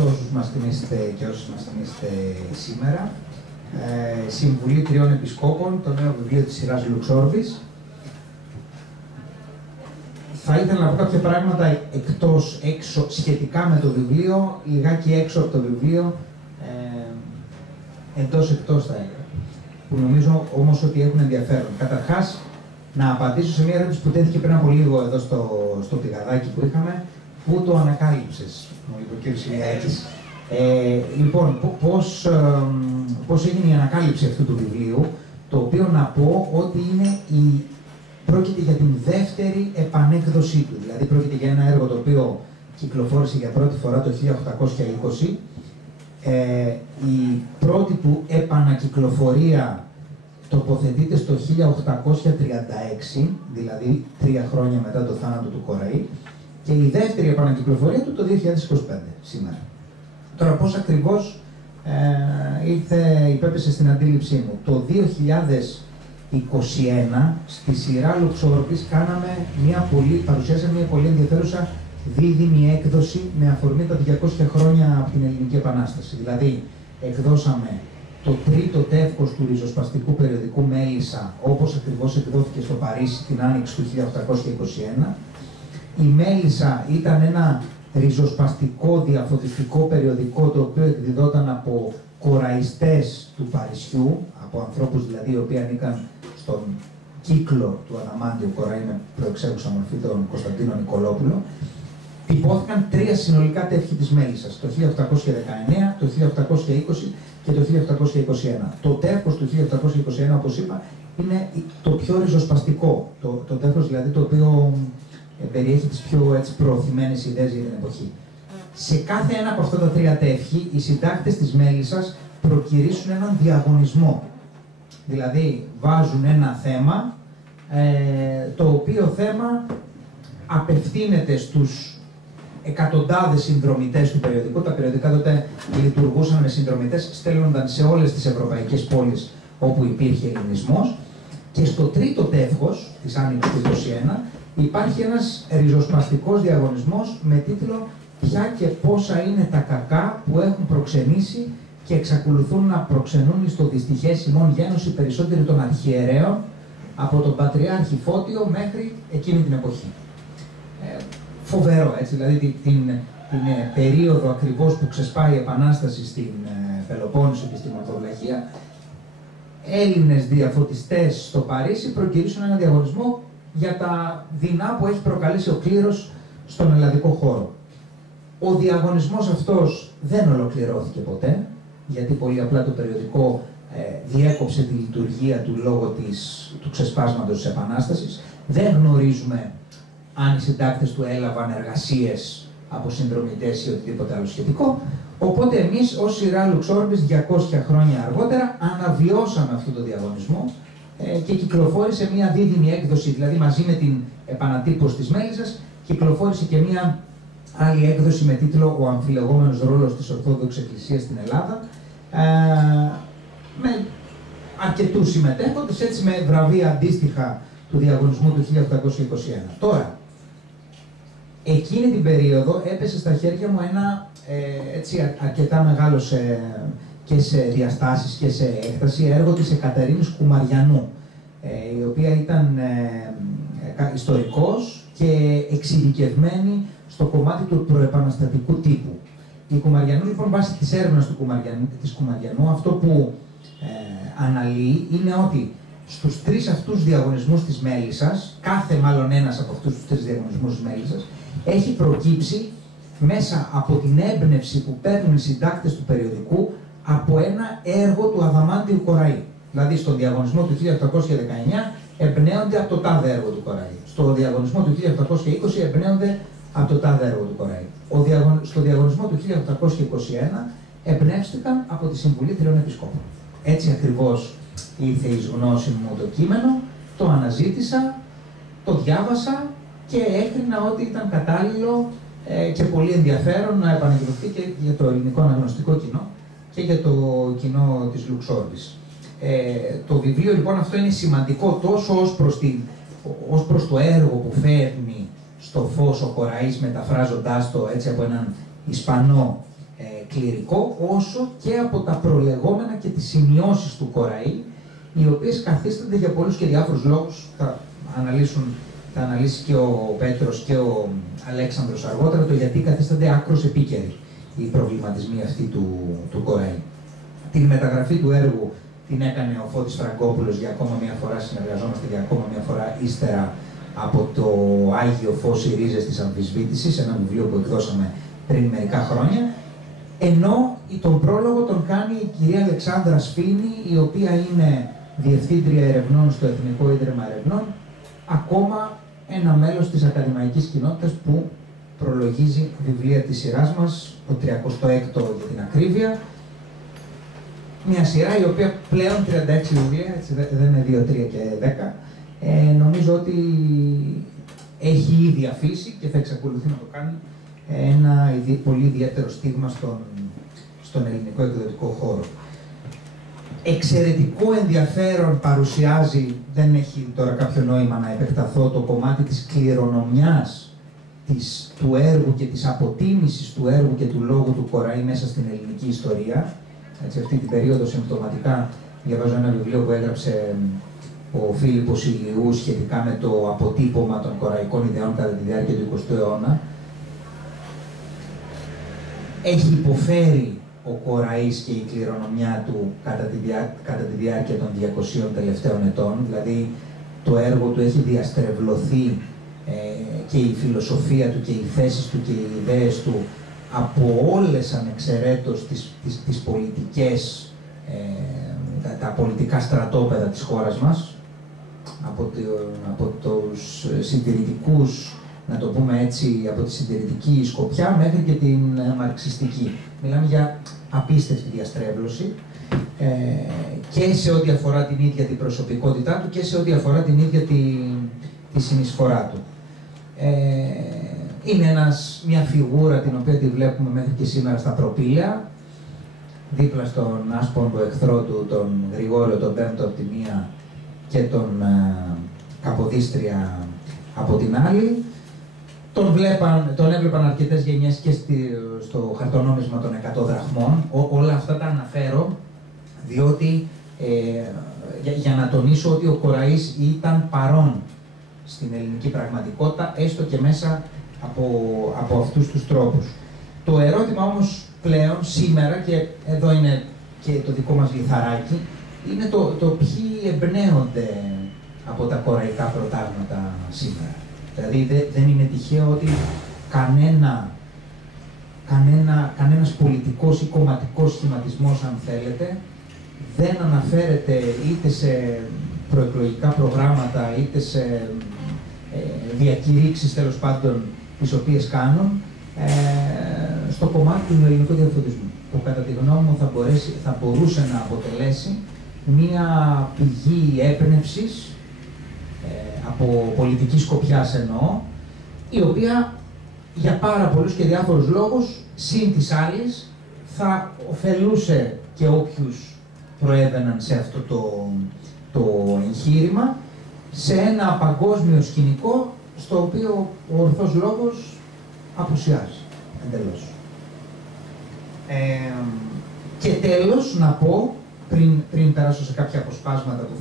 όσους μας θυμίσετε και όσους μας θυμίσετε σήμερα. Συμβουλή Τριών Επισκόπων, το νέο βιβλίο της σειράς Λουξόρδης. Θα ήθελα να πω κάποια πράγματα έξω, σχετικά με το βιβλίο, λιγάκι έξω από το βιβλίο, εντός θα έλεγα, που νομίζω όμως ότι έχουν ενδιαφέρον. Καταρχάς, να απαντήσω σε μια ερώτηση που τέθηκε πριν από λίγο εδώ στο πηγαδάκι που είχαμε. Πού το ανακάλυψες, μου είπε ο κ. Σιλιάκης. Λοιπόν, πώς έγινε η ανακάλυψη αυτού του βιβλίου, το οποίο να πω ότι πρόκειται για την δεύτερη επανέκδοσή του. Δηλαδή, πρόκειται για ένα έργο το οποίο κυκλοφόρησε για πρώτη φορά το 1820. Η πρώτη του επανακυκλοφορία τοποθετείται στο 1836, δηλαδή 3 χρόνια μετά το θάνατο του Κοραή, και η δεύτερη επανακυκλοφορία του το 2025, σήμερα. Τώρα, πώς ακριβώς υπέπεσε στην αντίληψή μου. Το 2021, στη σειρά Λουξόρδης, παρουσιάσαμε μια πολύ ενδιαφέρουσα δίδυμη έκδοση με αφορμή τα 200 χρόνια από την Ελληνική Επανάσταση. Δηλαδή, εκδώσαμε το τρίτο τεύχος του ριζοσπαστικού περιοδικού Μέλισσα, όπως ακριβώς εκδόθηκε στο Παρίσι την άνοιξη του 1821. Η Μέλισσα ήταν ένα ριζοσπαστικό διαφωτιστικό περιοδικό, το οποίο εκδιδόταν από κοραϊστές του Παρισιού, από ανθρώπους δηλαδή οι οποίοι ανήκαν στον κύκλο του Αδαμάντιου Κοραή με προεξέχουσα μορφή τον Κωνσταντίνο Νικολόπουλο. Τυπώθηκαν 3 συνολικά τεύχη της Μέλισσας, το 1819, το 1820 και το 1821. Το τεύχος του 1821, όπως είπα, είναι το πιο ριζοσπαστικό, το τεύχος δηλαδή το οποίο περιέχει τις πιο προωθημένες ιδέες για την εποχή. Σε κάθε ένα από αυτά τα 3 τεύχη, οι συντάκτες της Μέλισσας προκυρήσουν έναν διαγωνισμό. Δηλαδή, βάζουν ένα θέμα, το οποίο θέμα απευθύνεται στους εκατοντάδες συνδρομητές του περιοδικού. Τα περιοδικά τότε λειτουργούσαν με συνδρομητές, στέλνονταν σε όλες τις ευρωπαϊκές πόλεις όπου υπήρχε ελληνισμός. Και στο τρίτο τεύχος της άνοιξης του 2021 υπάρχει ένας ριζοσπαστικός διαγωνισμός με τίτλο «Ποια και πόσα είναι τα κακά που έχουν προξενήσει και εξακολουθούν να προξενούν στο δυστυχές ημών γένωση περισσότεροι των αρχιερέων από τον Πατριάρχη Φώτιο μέχρι εκείνη την εποχή». Φοβερό, έτσι, δηλαδή την περίοδο ακριβώς που ξεσπάει η Επανάσταση στην Πελοπόννησο και στη Μορφοβλαχία, Έλληνες διαφωτιστές στο Παρίσι προκυρήσουν ένα διαγωνισμό για τα δεινά που έχει προκαλέσει ο κλήρος στον ελλαδικό χώρο. Ο διαγωνισμός αυτός δεν ολοκληρώθηκε ποτέ, γιατί πολύ απλά το περιοδικό διέκοψε τη λειτουργία του λόγω του ξεσπάσματος της Επανάστασης. Δεν γνωρίζουμε αν οι συντάκτες του έλαβαν εργασίες από συνδρομητές ή οτιδήποτε άλλο σχετικό. Οπότε εμείς ως σειρά Λουξόρδης 200 χρόνια αργότερα αναβιώσαμε αυτό το διαγωνισμό και κυκλοφόρησε μια δίδυμη έκδοση, δηλαδή μαζί με την επανατύπωση της Μέλισσας, κυκλοφόρησε και μια άλλη έκδοση με τίτλο «Ο αμφιλεγόμενος ρόλος της Ορθόδοξης Εκκλησίας στην Ελλάδα», με αρκετούς συμμετέχοντες, έτσι με βραβεία αντίστοιχα του διαγωνισμού του 1821. Τώρα, εκείνη την περίοδο έπεσε στα χέρια μου ένα αρκετά μεγάλο και σε διαστάσεις και σε έκταση έργο της Εκατερίνης Κουμαριανού, η οποία ήταν ιστορικός και εξειδικευμένη στο κομμάτι του προεπαναστατικού τύπου. Η Κουμαριανού, λοιπόν, βάσει της έρευνας της Κουμαριανού, αυτό που αναλύει είναι ότι στους 3 αυτούς διαγωνισμούς της Μέλισσας, μάλλον ένας από αυτούς τους 3 διαγωνισμούς της Μέλισσας, έχει προκύψει μέσα από την έμπνευση που παίρνουν οι συντάκτες του περιοδικού από ένα έργο του Αδαμάντιου Κοραή. Δηλαδή, στον διαγωνισμό του 1819 εμπνέονται από το τάδε έργο του Κοραή. Στο διαγωνισμό του 1820 εμπνέονται από το τάδε έργο του Κοραή. Στο διαγωνισμό του 1821 εμπνεύστηκαν από τη Συμβουλή Τριών Επισκόπων. Έτσι ακριβώς ήρθε εις γνώση μου το κείμενο, το αναζήτησα, το διάβασα και έκρινα ότι ήταν κατάλληλο και πολύ ενδιαφέρον να επανεκδοθεί και για το ελληνικό αναγνωστικό κοινό και για το κοινό της Λουξόρδης. Το βιβλίο, λοιπόν, αυτό είναι σημαντικό τόσο ως προς το έργο που φέρνει στο φως ο Κοραής, μεταφράζοντάς το έτσι από έναν Ισπανό κληρικό, όσο και από τα προλεγόμενα και τις σημειώσεις του Κοραή, οι οποίες καθίστανται για πολλούς και διάφορους λόγους. Θα αναλύσει και ο Πέτρος και ο Αλέξανδρος αργότερα το γιατί καθίστανται άκρως επίκαιροι οι προβληματισμοί αυτοί του Κοραή. Την μεταγραφή του έργου την έκανε ο Φώτης Φραγκόπουλος για ακόμα μια φορά, συνεργαζόμαστε για ακόμα μια φορά ύστερα από το Άγιο Φως οι ρίζες της αμφισβήτησης, ένα βιβλίο που εκδώσαμε πριν μερικά χρόνια, ενώ τον πρόλογο τον κάνει η κυρία Αλεξάνδρα Σφήνη, η οποία είναι Διευθύντρια Ερευνών στο Εθνικό Ίδρυμα Ερευνών, ακόμα ένα μέλος της ακαδημαϊκής κοινότητας που προλογίζει βιβλία της σειράς μας, το 36ο για την ακρίβεια, μια σειρά η οποία πλέον 36 βιβλία, έτσι, δεν είναι 2, 3 και 10, νομίζω ότι έχει ήδη αφήσει και θα εξακολουθεί να το κάνει ένα πολύ ιδιαίτερο στίγμα στον ελληνικό εκδοτικό χώρο. Εξαιρετικό ενδιαφέρον παρουσιάζει, δεν έχει τώρα κάποιο νόημα να επεκταθώ, το κομμάτι της κληρονομιάς του έργου και της αποτίμησης του έργου και του λόγου του Κοραή μέσα στην ελληνική ιστορία. Έτσι, αυτή την περίοδο συμπτωματικά διαβάζω ένα βιβλίο που έγραψε ο Φίλιππος Ηλιού σχετικά με το αποτύπωμα των κοραϊκών ιδεών κατά τη διάρκεια του 20ου αιώνα. Έχει υποφέρει ο Κοραής και η κληρονομιά του κατά τη διάρκεια των 200 τελευταίων ετών, δηλαδή το έργο του έχει διαστρεβλωθεί και η φιλοσοφία του και οι θέσεις του και οι ιδέες του από όλες ανεξαιρέτως τις πολιτικές, τα πολιτικά στρατόπεδα της χώρας μας, από τους συντηρητικούς, να το πούμε έτσι, από τη συντηρητική σκοπιά μέχρι και την μαρξιστική. Μιλάμε για απίστευτη διαστρέβλωση και σε ό,τι αφορά την ίδια την προσωπικότητά του και σε ό,τι αφορά την ίδια τη συνεισφορά του. Είναι μια φιγούρα την οποία τη βλέπουμε μέχρι και σήμερα στα προπήλαια, δίπλα στον άσπονδο εχθρό του, τον Γρηγόριο τον Πέμπτο από τη μία και τον Καποδίστρια από την άλλη. Τον έβλεπαν αρκετές γενιές και στο χαρτονόμισμα των 100 δραχμών. Όλα αυτά τα αναφέρω διότι για να τονίσω ότι ο Κοραής ήταν παρόν στην ελληνική πραγματικότητα, έστω και μέσα από αυτούς τους τρόπους. Το ερώτημα όμως πλέον σήμερα, και εδώ είναι και το δικό μας λιθαράκι, είναι το ποιοι εμπνέονται από τα κοραϊκά προτάγματα σήμερα. Δηλαδή δεν είναι τυχαίο ότι κανένας πολιτικός ή κομματικός σχηματισμός, αν θέλετε, δεν αναφέρεται είτε σε προεκλογικά προγράμματα, είτε σε διακηρύξεις τέλος πάντων τις οποίες κάνουν, στο κομμάτι του ελληνικού διαφωτισμού, που κατά τη γνώμη μου θα μπορούσε να αποτελέσει μία πηγή έμπνευσης από πολιτική σκοπιάς εννοώ, η οποία για πάρα πολλούς και διάφορους λόγους, συν της άλλης, θα ωφελούσε και όποιους προέβαιναν σε αυτό το εγχείρημα, σε ένα παγκόσμιο σκηνικό στο οποίο ο ορθός λόγος απουσιάζει εντελώς. Και τέλος να πω, πριν περάσω σε κάποια αποσπάσματα που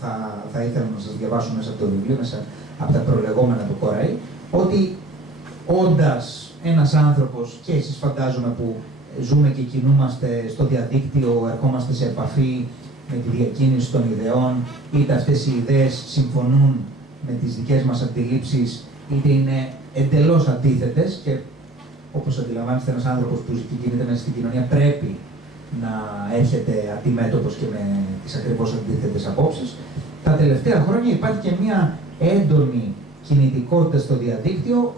θα ήθελα να σας διαβάσω μέσα από το βιβλίο, μέσα από τα προλεγόμενα του Κοραή, ότι όντας ένας άνθρωπος, και εσείς φαντάζομαι που ζούμε και κινούμαστε στο διαδίκτυο, ερχόμαστε σε επαφή με τη διακίνηση των ιδεών, είτε αυτές οι ιδέες συμφωνούν με τις δικές μας αντιλήψεις, είτε είναι εντελώς αντίθετες, και όπως αντιλαμβάνεστε, ένας άνθρωπος που κινείται μέσα στην κοινωνία πρέπει να έρχεται αντιμέτωπος και με τις ακριβώς αντίθετες απόψεις. Τα τελευταία χρόνια υπάρχει και μια έντονη κινητικότητα στο διαδίκτυο,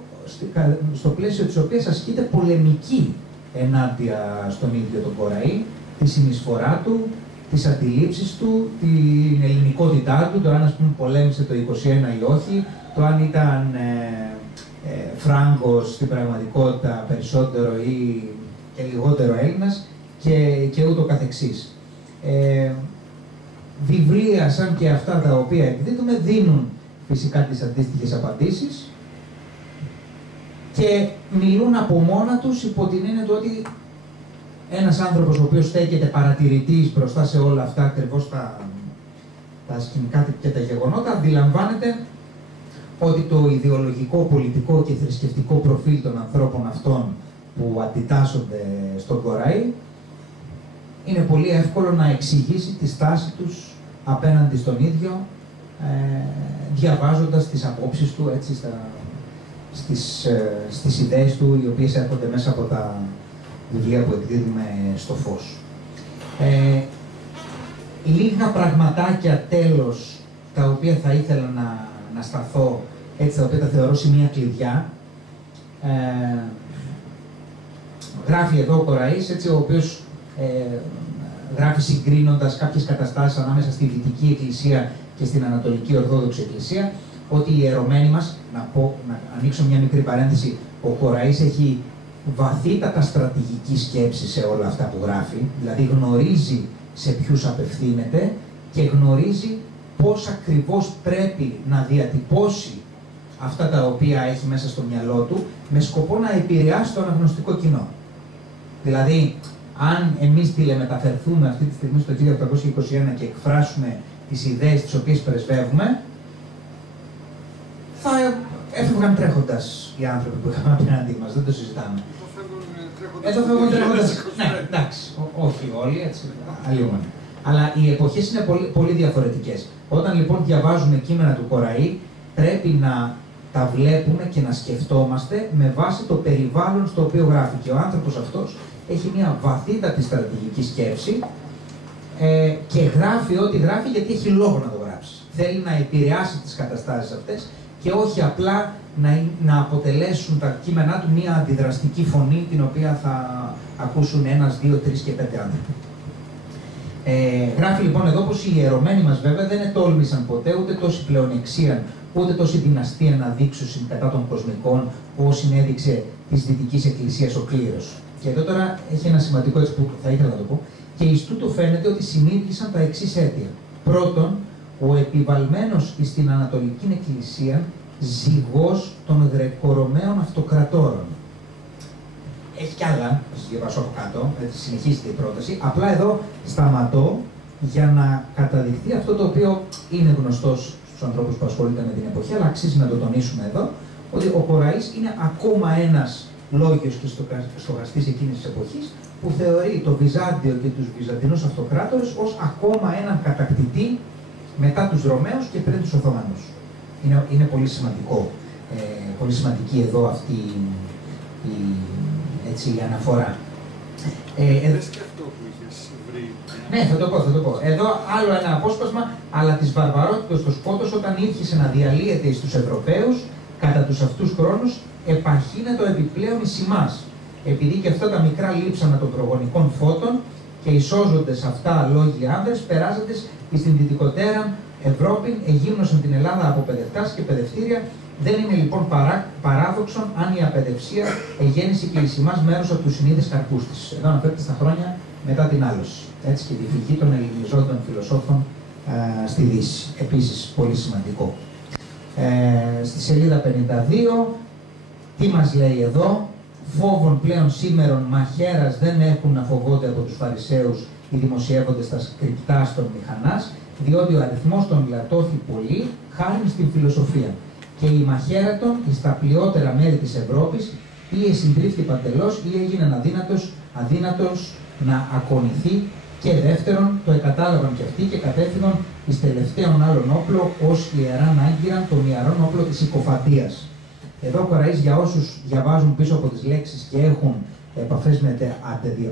στο πλαίσιο της οποίας ασκείται πολεμική ενάντια στον ίδιο τον Κοραή, τη συνεισφορά του, τις αντιλήψεις του, την ελληνικότητά του, το αν, ας πούμε, πολέμησε το 21 ή όχι, το αν ήταν Φράγκος στην πραγματικότητα περισσότερο ή και λιγότερο Έλληνας, και ούτω καθεξής. Βιβλία σαν και αυτά τα οποία εκδίδουμε δίνουν φυσικά τις αντίστοιχες απαντήσεις και μιλούν από μόνα τους υπό την έννοια του ότι ένας άνθρωπος ο οποίος στέκεται παρατηρητής μπροστά σε όλα αυτά ακριβώς τα σκηνικά και τα γεγονότα, αντιλαμβάνεται ότι το ιδεολογικό, πολιτικό και θρησκευτικό προφίλ των ανθρώπων αυτών που αντιτάσσονται στον Κοραή είναι πολύ εύκολο να εξηγήσει τη στάση τους απέναντι στον ίδιο, διαβάζοντας τις απόψεις του, έτσι, στις ιδέες του, οι οποίες έρχονται μέσα από τα βιβλία που εκδίδουμε στο φως. Λίγα πραγματάκια τέλος, τα οποία θα ήθελα να σταθώ, έτσι, τα οποία τα θεωρώ σημεία κλειδιά. Γράφει εδώ ο Κοραής, έτσι, ο οποίος γράφει συγκρίνοντας κάποιες καταστάσεις ανάμεσα στη Δυτική Εκκλησία και στην Ανατολική Ορθόδοξη Εκκλησία, ότι οι ιερωμένοι μας, να ανοίξω μια μικρή παρένθεση, ο Κοραής έχει βαθύτατα στρατηγική σκέψη σε όλα αυτά που γράφει, δηλαδή γνωρίζει σε ποιους απευθύνεται και γνωρίζει πώς ακριβώς πρέπει να διατυπώσει αυτά τα οποία έχει μέσα στο μυαλό του, με σκοπό να επηρεάσει το αναγνωστικό κοινό. Δηλαδή, αν εμείς τηλεμεταφερθούμε αυτή τη στιγμή στο 1821 και εκφράσουμε τις ιδέες τις οποίες πρεσβεύουμε, θα έφευγαν τρέχοντας οι άνθρωποι που είχαμε απέναντί μας, δεν το συζητάμε. Εδώ φεύγουν τρέχοντας. Ναι, εντάξει, όχι όλοι, έτσι, αλλιώς. Αλλά οι εποχές είναι πολύ, πολύ διαφορετικές. Όταν λοιπόν διαβάζουμε κείμενα του Κοραή, πρέπει να τα βλέπουμε και να σκεφτόμαστε με βάση το περιβάλλον στο οποίο γράφει. Και ο άνθρωπος αυτός έχει μια βαθύτατη στρατηγική σκέψη και γράφει ό,τι γράφει γιατί έχει λόγο να το γράψει. Θέλει να επηρεάσει τις καταστάσεις αυτές και όχι απλά να αποτελέσουν τα κείμενά του μια αντιδραστική φωνή την οποία θα ακούσουν 1, 2, 3 και 5 άνθρωποι. Γράφει λοιπόν εδώ πως οι ιερωμένοι μας βέβαια δεν ετόλμησαν ποτέ ούτε τόση πλεονεξία, ούτε τόση δυναστεία να δείξουν κατά των κοσμικών, όπως συνέδειξε της Δυτικής Εκκλησίας ο κλήρος. Και εδώ τώρα έχει ένα σημαντικό έτσι που θα ήθελα να το πω. Και εις τούτο φαίνεται ότι συνήργησαν τα εξής αίτια. Πρώτον, ο επιβαλμένος στην Ανατολική Εκκλησία ζυγός των Γρεκορωμαίων Αυτοκρατόρων. Έχει κι άλλα, θα σας διαβάσω από κάτω, συνεχίζεται η πρόταση. Απλά εδώ σταματώ για να καταδειχθεί αυτό το οποίο είναι γνωστό στους ανθρώπους που ασχολούνται με την εποχή, αλλά αξίζει να το τονίσουμε εδώ, ότι ο Κοραής είναι ακόμα ένας λόγιος και στοχαστής εκείνης της εποχής που θεωρεί το Βυζάντιο και τους Βυζαντινούς Αυτοκράτορες ως ακόμα έναν κατακτητή μετά τους Ρωμαίους και πριν τους Οθωμανούς. Είναι πολύ σημαντικό, πολύ σημαντική εδώ αυτή η αναφορά. Δεν σκεφτώ που είχες βρει. Ναι, θα το πω. Εδώ άλλο ένα απόσπασμα, αλλά της βαρβαρότητος στο σκότος όταν ήρχισε να διαλύεται στους Ευρωπαίους κατά τους αυτούς χρόνους, επαχύνετο επιπλέον εις ημάς, επειδή και αυτά τα μικρά λείψανα των προγονικών φώτων και εισώζοντες αυτά λόγοι άνδρες, περάζοντες εις την δυτικοτέραν Ευρώπη, εγύμνωσαν την Ελλάδα από παιδευτάς και παιδευτήρια. Δεν είναι λοιπόν παράδοξον αν η απαιδευσία εγέννησε και εις ημάς μέρος από τους συνείδες καρπούς της. Εδώ αναφέρεται στα χρόνια μετά την άλωση. Έτσι, και τη φυγή των ελληνιζόντων φιλοσόφων στη Δύση. Επίσης, πολύ σημαντικό. Στη σελίδα 52, τι μας λέει εδώ? Φόβων πλέον σήμερον μαχαίρας δεν έχουν να φοβόνται από τους Φαρισαίους οι δημοσιεύοντες στα σκριπτάς των μηχανάς, διότι ο αριθμός των λατώθη πολύ χάρη στην φιλοσοφία. Και η μαχαίρατον εις τα πλειότερα μέρη της Ευρώπης ή εσυντρίφθη παντελώς ή έγινε αδύνατος να ακονηθεί, και δεύτερον το εκατάλαβαν και αυτοί και κατέφυγαν εις τελευταίον άλλον όπλο ως ιεράν άγκυραν τον ιερόν όπλο της συκοφαντίας. Εδώ ο Κοραής, για όσους διαβάζουν πίσω από τις λέξεις και έχουν επαφές με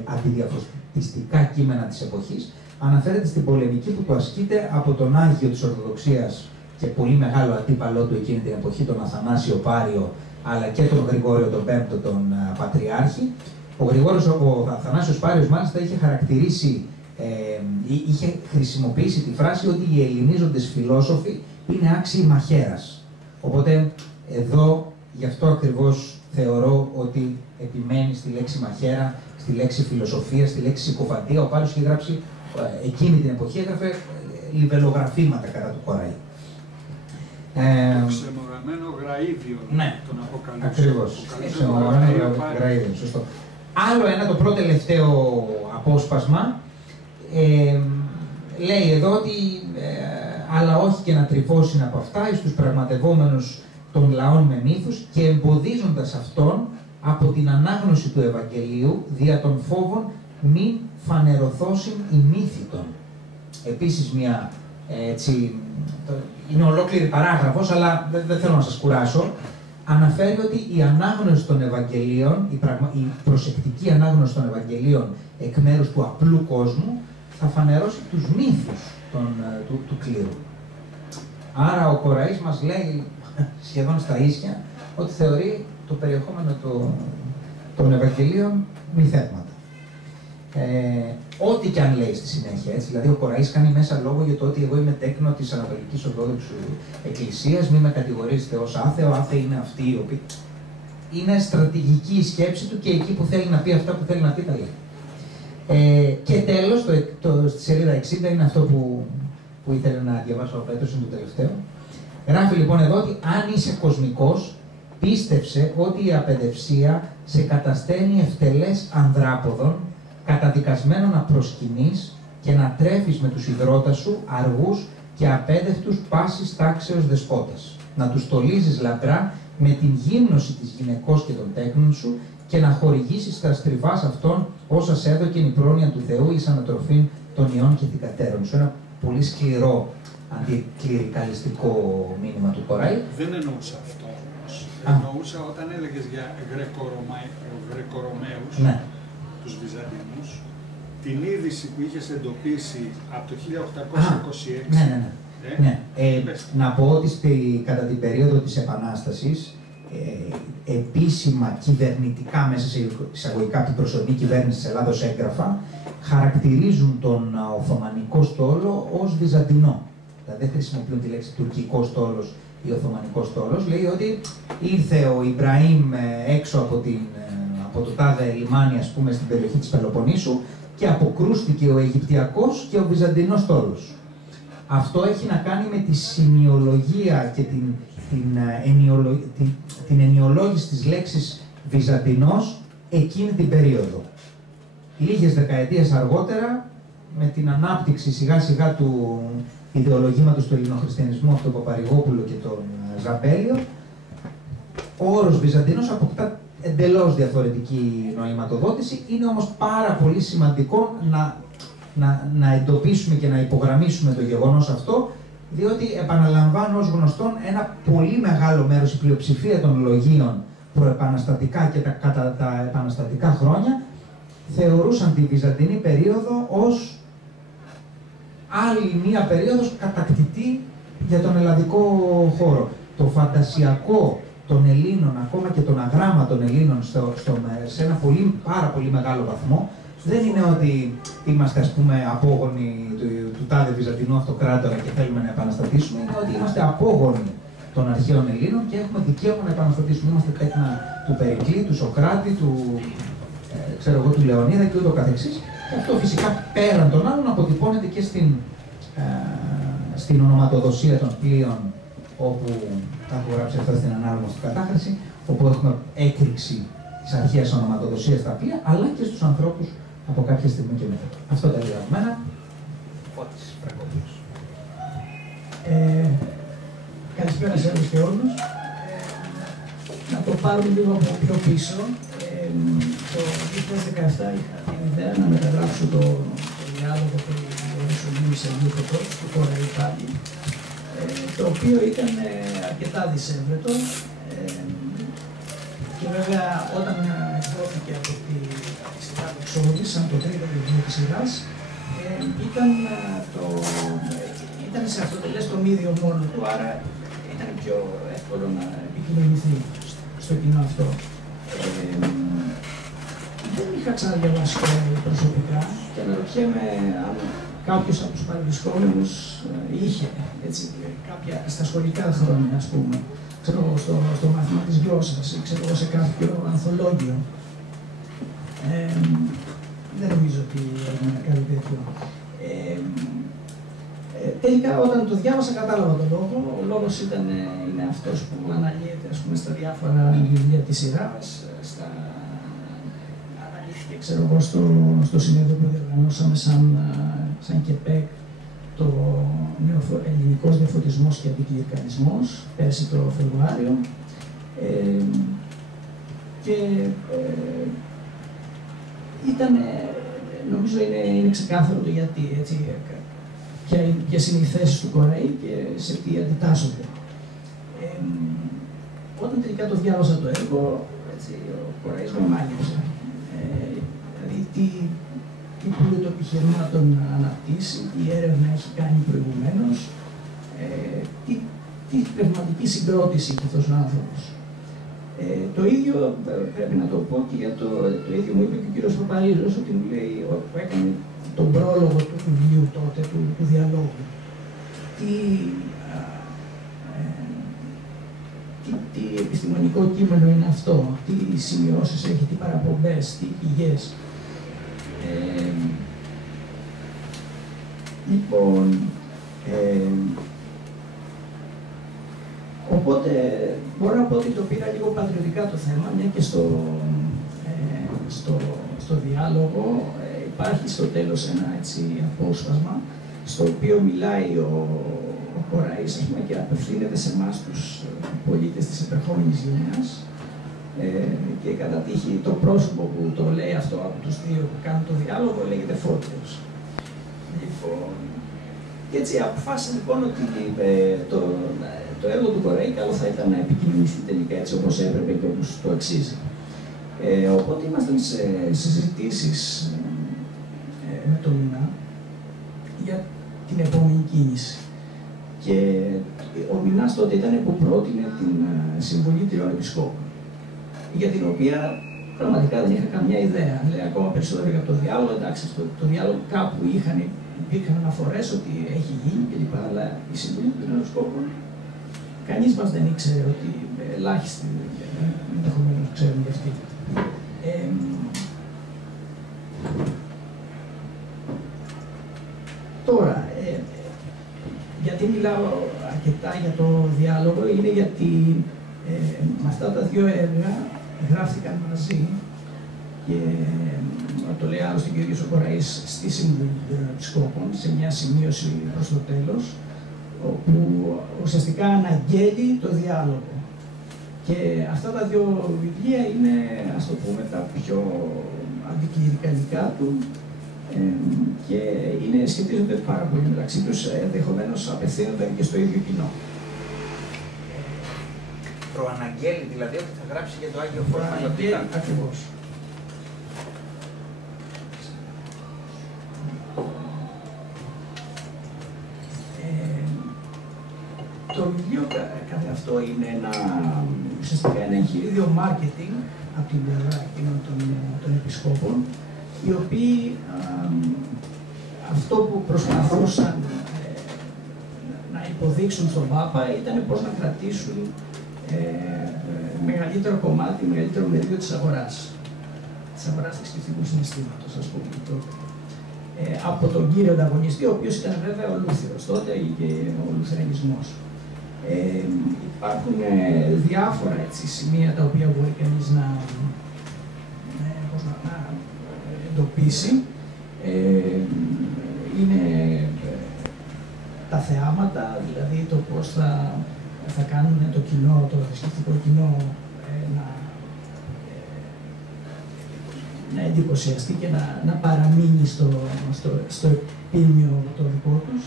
αντιδιαφωτιστικά κείμενα της εποχής, αναφέρεται στην πολεμική που του ασκείται από τον Άγιο της Ορθοδοξίας και πολύ μεγάλο αντίπαλό του εκείνη την εποχή, τον Αθανάσιο Πάριο, αλλά και τον Γρηγόριο τον Πέμπτο, τον Πατριάρχη. Ο Αθανάσιος Πάριος μάλιστα είχε χαρακτηρίσει, είχε χρησιμοποιήσει τη φράση ότι οι ελληνίζοντες φιλόσοφοι είναι άξιοι μαχαίρας. Οπότε εδώ γι' αυτό ακριβώς θεωρώ ότι επιμένει στη λέξη μαχαίρα, στη λέξη φιλοσοφία, στη λέξη συκοφαντία. Ο Πάριος είχε γράψει, εκείνη την εποχή έγραφε λιβελογραφήματα κατά του Κοραή. Το ξεμοραμένο γραΐδιο, ναι, τον αποκαλούσε. Ακριβώς. Ξεμοραμένο γραΐδιο, σωστό. Άλλο ένα, το πρώτο τελευταίο απόσπασμα, λέει εδώ ότι αλλά όχι και να τριφώσει από αυτά εις τους πραγματευόμενους των λαών με μύθους και εμποδίζοντας αυτόν από την ανάγνωση του Ευαγγελίου δια των φόβων μην φανερωθώσιν οι μύθιτον. Επίσης μια έτσι, είναι ολόκληρη παράγραφος, αλλά δεν θέλω να σας κουράσω. Αναφέρει ότι η ανάγνωση των Ευαγγελίων, η προσεκτική ανάγνωση των Ευαγγελίων εκ μέρους του απλού κόσμου θα φανερώσει τους μύθους του κλήρου. Άρα ο Κοραής μας λέει σχεδόν στα ίσια ότι θεωρεί το περιεχόμενο των Ευαγγελίων μυθεύματα. Ό,τι και αν λέει στη συνέχεια, έτσι, δηλαδή ο Κοραής κάνει μέσα λόγο για το ότι εγώ είμαι τέκνο της Ανατολικής Ορθόδοξου Εκκλησίας, μη με κατηγορήσετε ως άθεο, άθεοι είναι αυτοί οι οποίοι... Είναι στρατηγική η σκέψη του και εκεί που θέλει να πει αυτά που θέλει να πει τα λέει. Και τέλος, στη σελίδα 60 είναι αυτό που ήθελε να διαβάσω ο Πέτρος, είναι το τελευταίο. Γράφει λοιπόν εδώ ότι αν είσαι κοσμικός, πίστεψε ότι η απαιδευσία σε κατασταίνει ευτελές ανδράποδων, καταδικασμένο να προσκυνείς και να τρέφεις με τους ιδρώτα σου αργούς και απέδευτους πάσης τάξεως δεσπότας. Να τους στολίζεις λαμπρά με την γύμνωση της γυναικός και των τέκνων σου και να χορηγήσεις τα στριβάς αυτών όσα σε έδωκεν η πρόνοια του Θεού εις ανατροφήν των ιών και θυγατέρων σου. Ένα πολύ σκληρό αντικληρικαλιστικό μήνυμα του Κοραή. Δεν εννοούσα αυτό όμως. Εννοούσα όταν έλεγες για Γρεκορωμαίους, ναι, τους Βυζαντινούς, την είδηση που είχες εντοπίσει από το 1826. Ναι. Να πω ότι κατά την περίοδο της Επανάστασης, επίσημα κυβερνητικά, μέσα σε εισαγωγικά την προσωρινή κυβέρνηση της Ελλάδος έγγραφα, χαρακτηρίζουν τον Οθωμανικό στόλο ως Βυζαντινό. Δηλαδή δεν χρησιμοποιούν τη λέξη τουρκικό στόλος ή Οθωμανικό στόλος. Λέει ότι ήρθε ο Ιμπραήμ έξω από το τάδε λιμάνι, ας πούμε, στην περιοχή της Πελοποννήσου και αποκρούστηκε ο Αιγυπτιακός και ο Βυζαντινός στόλος. Αυτό έχει να κάνει με τη σημειολογία και την ενιολόγηση της λέξης Βυζαντινός εκείνη την περίοδο. Λίγες δεκαετίες αργότερα, με την ανάπτυξη σιγά σιγά του ιδεολογήματος του ελληνοχριστιανισμού από τον Παπαρηγόπουλο και τον Ζαμπέλιο, ο όρος Βυζαντινός αποκτά εντελώς διαφορετική νοηματοδότηση. Είναι όμως πάρα πολύ σημαντικό να εντοπίσουμε και να υπογραμμίσουμε το γεγονός αυτό, διότι επαναλαμβάνω ως γνωστόν ένα πολύ μεγάλο μέρος, η πλειοψηφία των λογίων προεπαναστατικά και κατά τα επαναστατικά χρόνια θεωρούσαν τη Βυζαντινή περίοδο ως άλλη μία περίοδος κατακτητή για τον ελλαδικό χώρο. Το φαντασιακό των Ελλήνων, ακόμα και των αγράμματων Ελλήνων σε ένα πάρα πολύ μεγάλο βαθμό, δεν είναι ότι είμαστε, ας πούμε, απόγονοι του τάδε Βυζαντινού αυτοκράτορα και θέλουμε να επαναστατήσουμε, είναι ότι είμαστε απόγονοι των αρχαίων Ελλήνων και έχουμε δικαίωμα να επαναστατήσουμε. Είμαστε τέκνα του Περικλή, του Σοκράτη, του Λεωνίδα και ούτω καθεξής. Και αυτό φυσικά πέραν των άλλων αποτυπώνεται και στην ονοματοδοσία των πλοίων, όπου τα έχω γράψει αυτά στην ανάρμοστη κατάχρηση, όπου έχουμε έκρηξη της αρχαίας ονοματοδοσίας στα πλοία, αλλά και στους ανθρώπους από κάποια στιγμή και μετά. Αυτό τα λίγα από μένα. Φώτης Φραγκόπουλος. Καλησπέρα σε όλους και όλους. Να το πάρουμε λίγο από πιο πίσω. Το 2017 είχα την ιδέα να μεταγράψω το διάλογο περί Ιεροσολύμης Ελληνίκοτος, του Κοραή πάλι, το οποίο ήταν αρκετά δυσέβρετο. Και βέβαια όταν εκδόθηκε από τη σειρά του Ξώδης, σαν το τρίτο βιβλίο της σειράς, ήταν σε αυτοτελές το μύδιο μόνο του, άρα ήταν πιο εύκολο να επικοινωνηθεί στο κοινό αυτό. Δεν είχα ξαναδιαβάσει προσωπικά και αναρωτιέμαι αν κάποιος από τους παρευρισκόμενους είχε έτσι, κάποια στα σχολικά χρόνια, ας πούμε, ξέρω, στο μάθημα της γλώσσας ή ξέρω, σε κάποιο ανθολόγιο. Δεν νομίζω ότι έγινε κάτι τέτοιο. Τελικά, όταν το διάβασα, κατάλαβα τον λόγο. Ο λόγος είναι αυτός που αναλύεται, ας πούμε, στα διάφορα βιβλία της σειράς, και ξέρω εγώ στο συνέδριο που διοργανώσαμε σαν ΚΕΠΕΚ το ελληνικός διαφωτισμός και αντικληρικανισμός πέρσι το Φεβρουάριο και ήταν, νομίζω είναι ξεκάθαρο το γιατί, έτσι, ποιες είναι οι θέσεις του Κοραή και σε τι αντιτάσσονται. Όταν τελικά το διάβασα το έργο, έτσι, ο Κοραής με μάγεψε. Δηλαδή, τι πλούτο επιχειρημάτων αναπτύσσει, τι έρευνα έχει κάνει προηγουμένως, τι πνευματική συγκρότηση έχει αυτός ο άνθρωπος. Το ίδιο πρέπει να το πω και για το ίδιο μου είπε και ο κύριος Παπαρίζος, ότι μου λέει, που έκανε τον πρόλογο του βιβλίου τότε, του διαλόγου. Τι επιστημονικό κείμενο είναι αυτό, τι σημειώσεις έχει, τι παραπομπές, τι πηγές. Λοιπόν, οπότε μπορώ να πω ότι το πήρα λίγο πατριωτικά το θέμα, μια και στο διάλογο υπάρχει στο τέλος ένα έτσι απόσπασμα, στο οποίο μιλάει ο Κοραής, ας πούμε, και απευθύνεται σε εμάς τους πολίτες της επερχόμενης γενιάς και κατά τύχη το πρόσωπο που το λέει αυτό από τους δύο που κάνουν το διάλογο λέγεται Φώτιος. Λοιπόν, και έτσι αποφάσισα λοιπόν ότι το έργο του Κοραή καλό θα ήταν να επικοινωνηθεί τελικά έτσι όπως έπρεπε και όπως το αξίζει. Οπότε ήμασταν σε συζητήσεις με τον Μινά για την επόμενη κίνηση. Και ο Μινάς τότε ήταν που πρότεινε την Συμβουλή Τριών Επισκόπων, για την οποία πραγματικά δεν είχα καμιά ιδέα. Λέει ακόμα περισσότερο για το διάλογο. Εντάξει, το διάλογο κάπου υπήρχαν αναφορές ότι έχει γίνει κλπ. Αλλά η Συμβουλή των Τριών Επισκόπων, κανείς μας δεν ήξερε ότι ελάχιστοι ενδεχομένως ξέρουν γι' αυτή. Τώρα, γιατί μιλάω αρκετά για το διάλογο, είναι γιατί με αυτά τα δύο έργα γράφτηκαν μαζί και το λέει άλλωστε και ο ίδιος ο Κοραής στη Συμβουλή των Επισκόπων, σε μια σημείωση προς το τέλος, όπου ουσιαστικά αναγγέλει το διάλογο. Και αυτά τα δύο βιβλία είναι, ας το πούμε, τα πιο αντικληρικαλικά του και σχετίζονται πάρα πολύ μεταξύ τους, ενδεχομένως απευθύνονται και στο ίδιο κοινό. Προαναγγέλει δηλαδή ότι θα γράψει για το Άγιο Φως μελλοντικά. Ακριβώς. Το βιβλίο καθ' αυτό είναι ουσιαστικά ένα εγχειρίδιο marketing από την πλευρά των επισκόπων, οι οποίοι αυτό που προσπαθούσαν να υποδείξουν στον Πάπα ήταν πώς να κρατήσουν μεγαλύτερο κομμάτι, μεγαλύτερο μερίδιο της αγοράς θρησκευτικού συναισθήματος, ας πούμε, από τον κύριο ανταγωνιστή, ο οποίος ήταν βέβαια ο Λούθυρος τότε και ο Λουθερανισμός. Υπάρχουν διάφορα σημεία τα οποία μπορεί κανείς να εντοπίσει. Είναι τα θεάματα, δηλαδή το πώς θα κάνουν το κοινό, το θρησκευτικό κοινό να εντυπωσιαστεί και να παραμείνει στο επίμιο το δικό τους.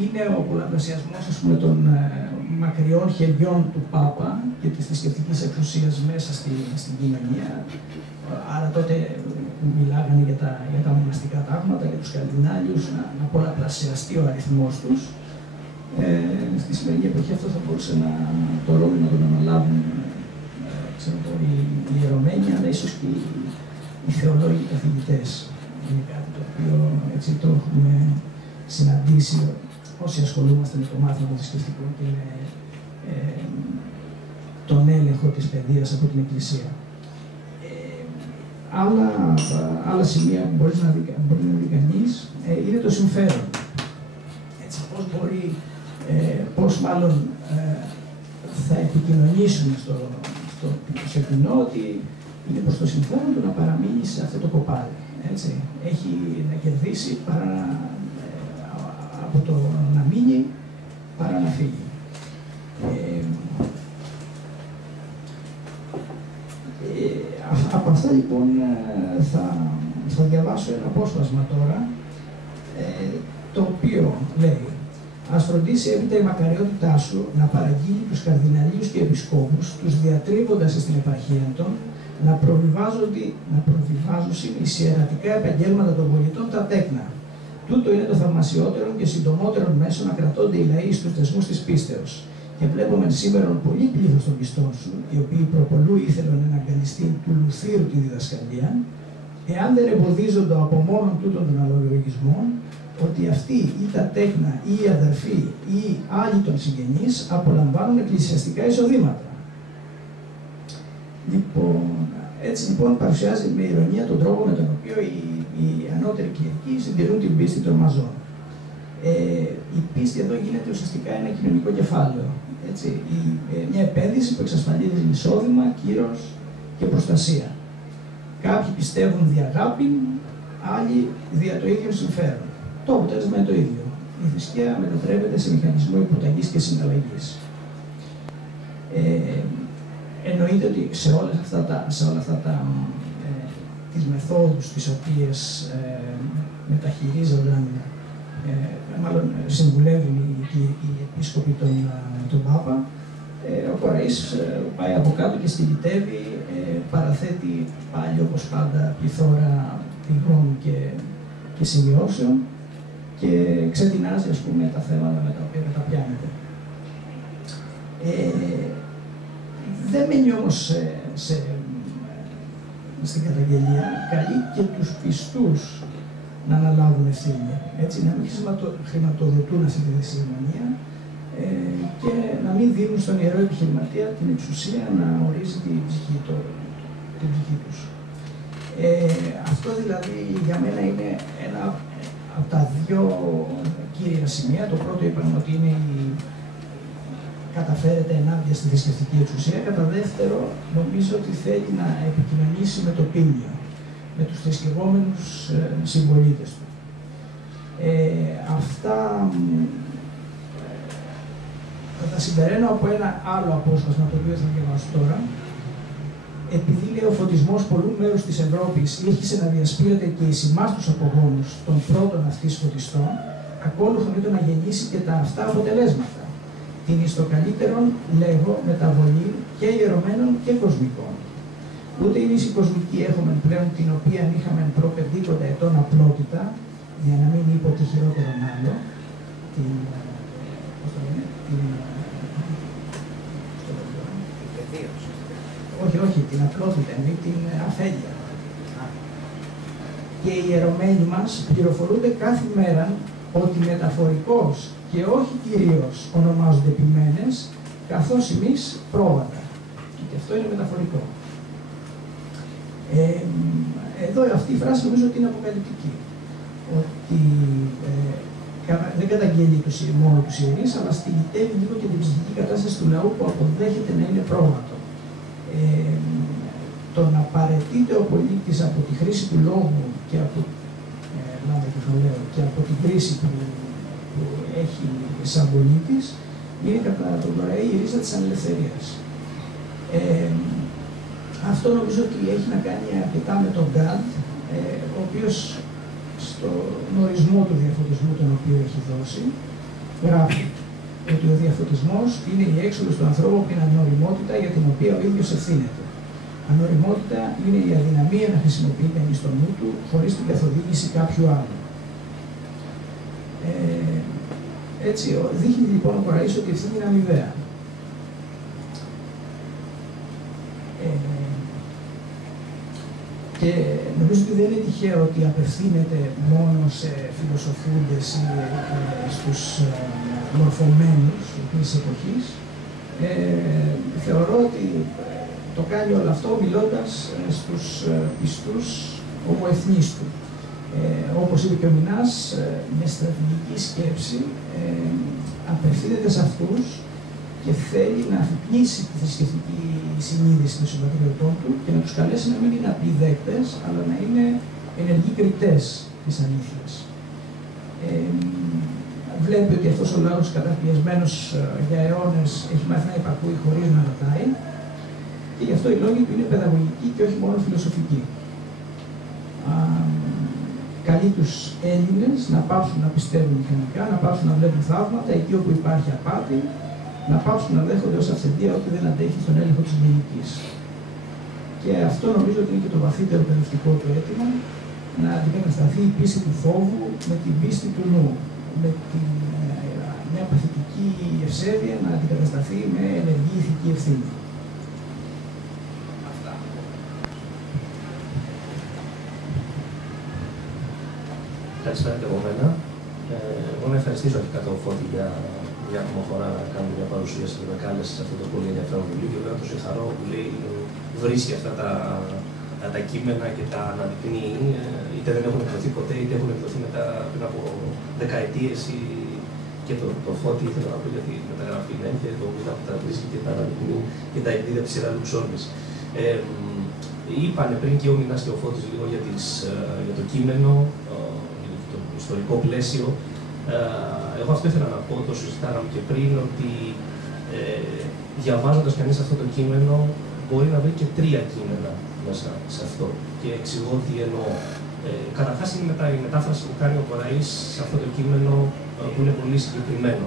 Είναι ο πολλαπλασιασμός, ας πούμε, των μακριών χεριών του Πάπα και της θρησκευτικής εξουσίας μέσα στην κοινωνία. Άρα τότε μιλάγανε για τα μοναστικά τάγματα, για τους καρδινάλιους, να πολλαπλασιαστεί ο αριθμός τους. Στη σημερινή εποχή αυτό θα μπορούσε το ρόλο να τον αναλάβουν οι ιερωμένοι, αλλά ίσως και οι θεολόγοι καθηγητές. Είναι κάτι το οποίο έτσι το έχουμε συναντήσει όσοι ασχολούμαστε με το μάθημα των θρησκευτικών και με τον έλεγχο της παιδείας από την Εκκλησία. Άλλα σημεία που μπορεί να δει κανείς είναι το συμφέρον. Έτσι, πώς μάλλον θα επικοινωνήσουν στο κοινό ότι είναι προς το συμφέρον του να παραμείνει σε αυτό το κοπάδι. Έτσι. Έχει να κερδίσει παρά από το να μείνει παρά να φύγει. Από αυτά λοιπόν θα διαβάσω ένα απόσπασμα τώρα, το οποίο λέει: «Ας φροντίσει έπειτα η μακαριότητά σου να παραγγείλει τους καρδιναλίους και επισκόπους, τους διατρίβοντας στην επαρχία των, να προβιβάζουν εις ιερατικά επαγγέλματα των πολιτών τα τέκνα. Τούτο είναι το θαυμασιότερο και συντομότερο μέσο να κρατώνται οι λαοί στους θεσμούς της πίστεως. Και βλέπουμε σήμερα πολύ πλήθος των πιστών σου, οι οποίοι προπολού ήθελαν να αγκαλιστεί του Λουθύρου τη διδασκαλία, εάν δεν εμποδίζονται από μόνον τούτων των αλλολογισμών, ότι αυτοί ή τα τέκνα ή οι αδερφοί ή άλλοι των συγγενείς απολαμβάνουν εκκλησιαστικά εισοδήματα». Λοιπόν, έτσι λοιπόν παρουσιάζει με ειρωνία τον τρόπο με τον οποίο οι ανώτεροι κληρικοί συντηρούν την πίστη των μαζών. Η πίστη εδώ γίνεται ουσιαστικά ένα κοινωνικό κεφάλαιο. Έτσι, μια επένδυση που εξασφαλίζει εισόδημα, κύρος και προστασία. Κάποιοι πιστεύουν δια αγάπη, άλλοι δια το ίδιο συμφέρον. Το αποτέλεσμα είναι το ίδιο. Η θρησκεία μετατρέπεται σε μηχανισμό υποταγής και συναλλαγής. Εννοείται ότι σε όλα αυτά τις μεθόδους τις οποίες μεταχειρίζονταν, μάλλον συμβουλεύουν οι επίσκοποι τον Πάπα, ο Κοραής πάει από κάτω και στυλιτεύει, παραθέτει πάλι όπως πάντα πληθώρα πηγών και σημειώσεων και ξετινάζει, ας πούμε, τα θέματα με τα οποία καταπιάνεται. Δεν μένει όμως στην καταγγελία, καλεί και τους πιστούς να αναλάβουν ευθύνη, έτσι, να μην χρηματοδοτούν αυτή τη δυσσυμμονία και να μην δίνουν στον ιερό επιχειρηματία την εξουσία να ορίζει την ψυχή τους. Αυτό δηλαδή για μένα είναι ένα από τα δύο κύρια σημεία. Το πρώτο είπαμε ότι είναι καταφέρεται ενάντια στη θρησκευτική εξουσία. Κατά δεύτερο, νομίζω ότι θέλει να επικοινωνήσει με το πίμνιο, με τους θρησκευόμενους συμπολίτες του. Αυτά θα τα συμπεραίνω από ένα άλλο απόσπασμα, το οποίο θα διαβάσω τώρα. Επειδή λέει ο φωτισμός πολλού μέρους της Ευρώπης ήρχισε να διασπείρεται και εις εμάς τους απογόνους των πρώτων αυτής φωτιστών, ακόλουθον ήταν να γεννήσει και τα αυτά αποτελέσματα. Την εις το καλύτερον, λέγω, μεταβολή και ιερωμένων και κοσμικών. Ούτε η ίση κοσμική έχουμε πλέον, την οποία είχαμε προπεντήκοντα ετών απλότητα, για να μην είπε ότι χειρότερον άλλο, όχι, την απλότητα, την αφέλεια. Και οι ιερωμένοι μας πληροφορούνται κάθε μέρα ότι μεταφορικώς και όχι κυρίως ονομάζονται ποιμένες, καθώς εμείς πρόβατα. Και αυτό είναι μεταφορικό. Εδώ αυτή η φράση νομίζω ότι είναι αποκαλυπτική. Ότι δεν καταγγέλει μόνο τους ιερείς, αλλά στυλιτεύει λίγο και την ψυχική κατάσταση του λαού που αποδέχεται να είναι πρόβατο. Το να παραιτείται ο πολίτης από τη χρήση του λόγου και από, και από την κρίση που έχει σαν πολίτης, είναι κατά τον Κοραή η ρίζα της ανελευθερίας. Αυτό νομίζω ότι έχει να κάνει αρκετά με τον Γκάντ, ο οποίος στον ορισμό του διαφωτισμού τον οποίο έχει δώσει, γράφει ότι ο διαφωτισμός είναι η έξοδος του ανθρώπου από την ανοριμότητα για την οποία ο ίδιος ευθύνεται. Ανοριμότητα είναι η αδυναμία να χρησιμοποιεί κανείς το νου του χωρίς την καθοδήγηση κάποιου άλλου. Έτσι, δείχνει λοιπόν ο Κοραής ότι η ευθύνη είναι αμοιβαία. Και νομίζω ότι δεν είναι τυχαίο ότι απευθύνεται μόνο σε φιλοσοφούντες ή στους μορφωμένους της εποχής. Θεωρώ ότι το κάνει όλο αυτό μιλώντας στους πιστούς ομοεθνείς του. Όπως είπε και ο Μινάς, με στρατηγική σκέψη απευθύνεται σε αυτούς και θέλει να αφυπνίσει τη θρησκευτική συνείδηση των συμπατριωτών του και να τους καλέσει να μην είναι απλοί δέκτες, αλλά να είναι ενεργοί κριτές της αλήθειας. Βλέπει ότι αυτός ο λαός καταπιεσμένος για αιώνες έχει μάθει να υπακούει χωρίς να ρωτάει και γι' αυτό οι λόγοι του είναι παιδαγωγικοί και όχι μόνο φιλοσοφικοί. Καλεί τους Έλληνες να πάψουν να πιστεύουν μηχανικά, να πάψουν να βλέπουν θαύματα εκεί όπου υπάρχει απάτη, να πάψουν να δέχονται ως αυθεντία ό,τι δεν αντέχει στον έλεγχο της λογικής. Και αυτό νομίζω ότι είναι και το βαθύτερο παιδευτικό του αίτημα, να αντικατασταθεί η πίστη του φόβου με την πίστη του νου, με μια παθητική ευσέβεια να αντικατασταθεί με ενεργή ηθική ευθύνη. Καλησπέρα και από μένα. Εγώ να ευχαριστήσω αρχικά τον Φώτη για μια ακόμα φορά να κάνουμε μια παρουσίαση και με κάλεσε σε αυτό το πολύ ενδιαφέρον βιβλίο. Και βέβαια το συγχαρώ που λέει βρίσκει αυτά τα κείμενα και τα αναδεικνύει. Είτε δεν έχουν εκδοθεί ποτέ, είτε έχουν εκδοθεί μετά πριν από δεκαετίες. Και το Φώτη ήθελα να πω για τη μεταγραφή ναι, και το βίντεο που τα βρίσκει και τα αναδεικνύει και τα εκδίδει από τη σειρά Λουξόρμης. Είπανε πριν και ο Μινάς και ο Φώτης λίγο για το κείμενο, το ιστορικό πλαίσιο. Εγώ αυτό ήθελα να πω, το συζητάγαμε και πριν, ότι διαβάζοντας κανείς αυτό το κείμενο μπορεί να βρει και 3 κείμενα μέσα σε αυτό. Και εξηγώ τι εννοώ. Καταρχάς είναι η μετάφραση που κάνει ο Κοραής σε αυτό το κείμενο που είναι πολύ συγκεκριμένο.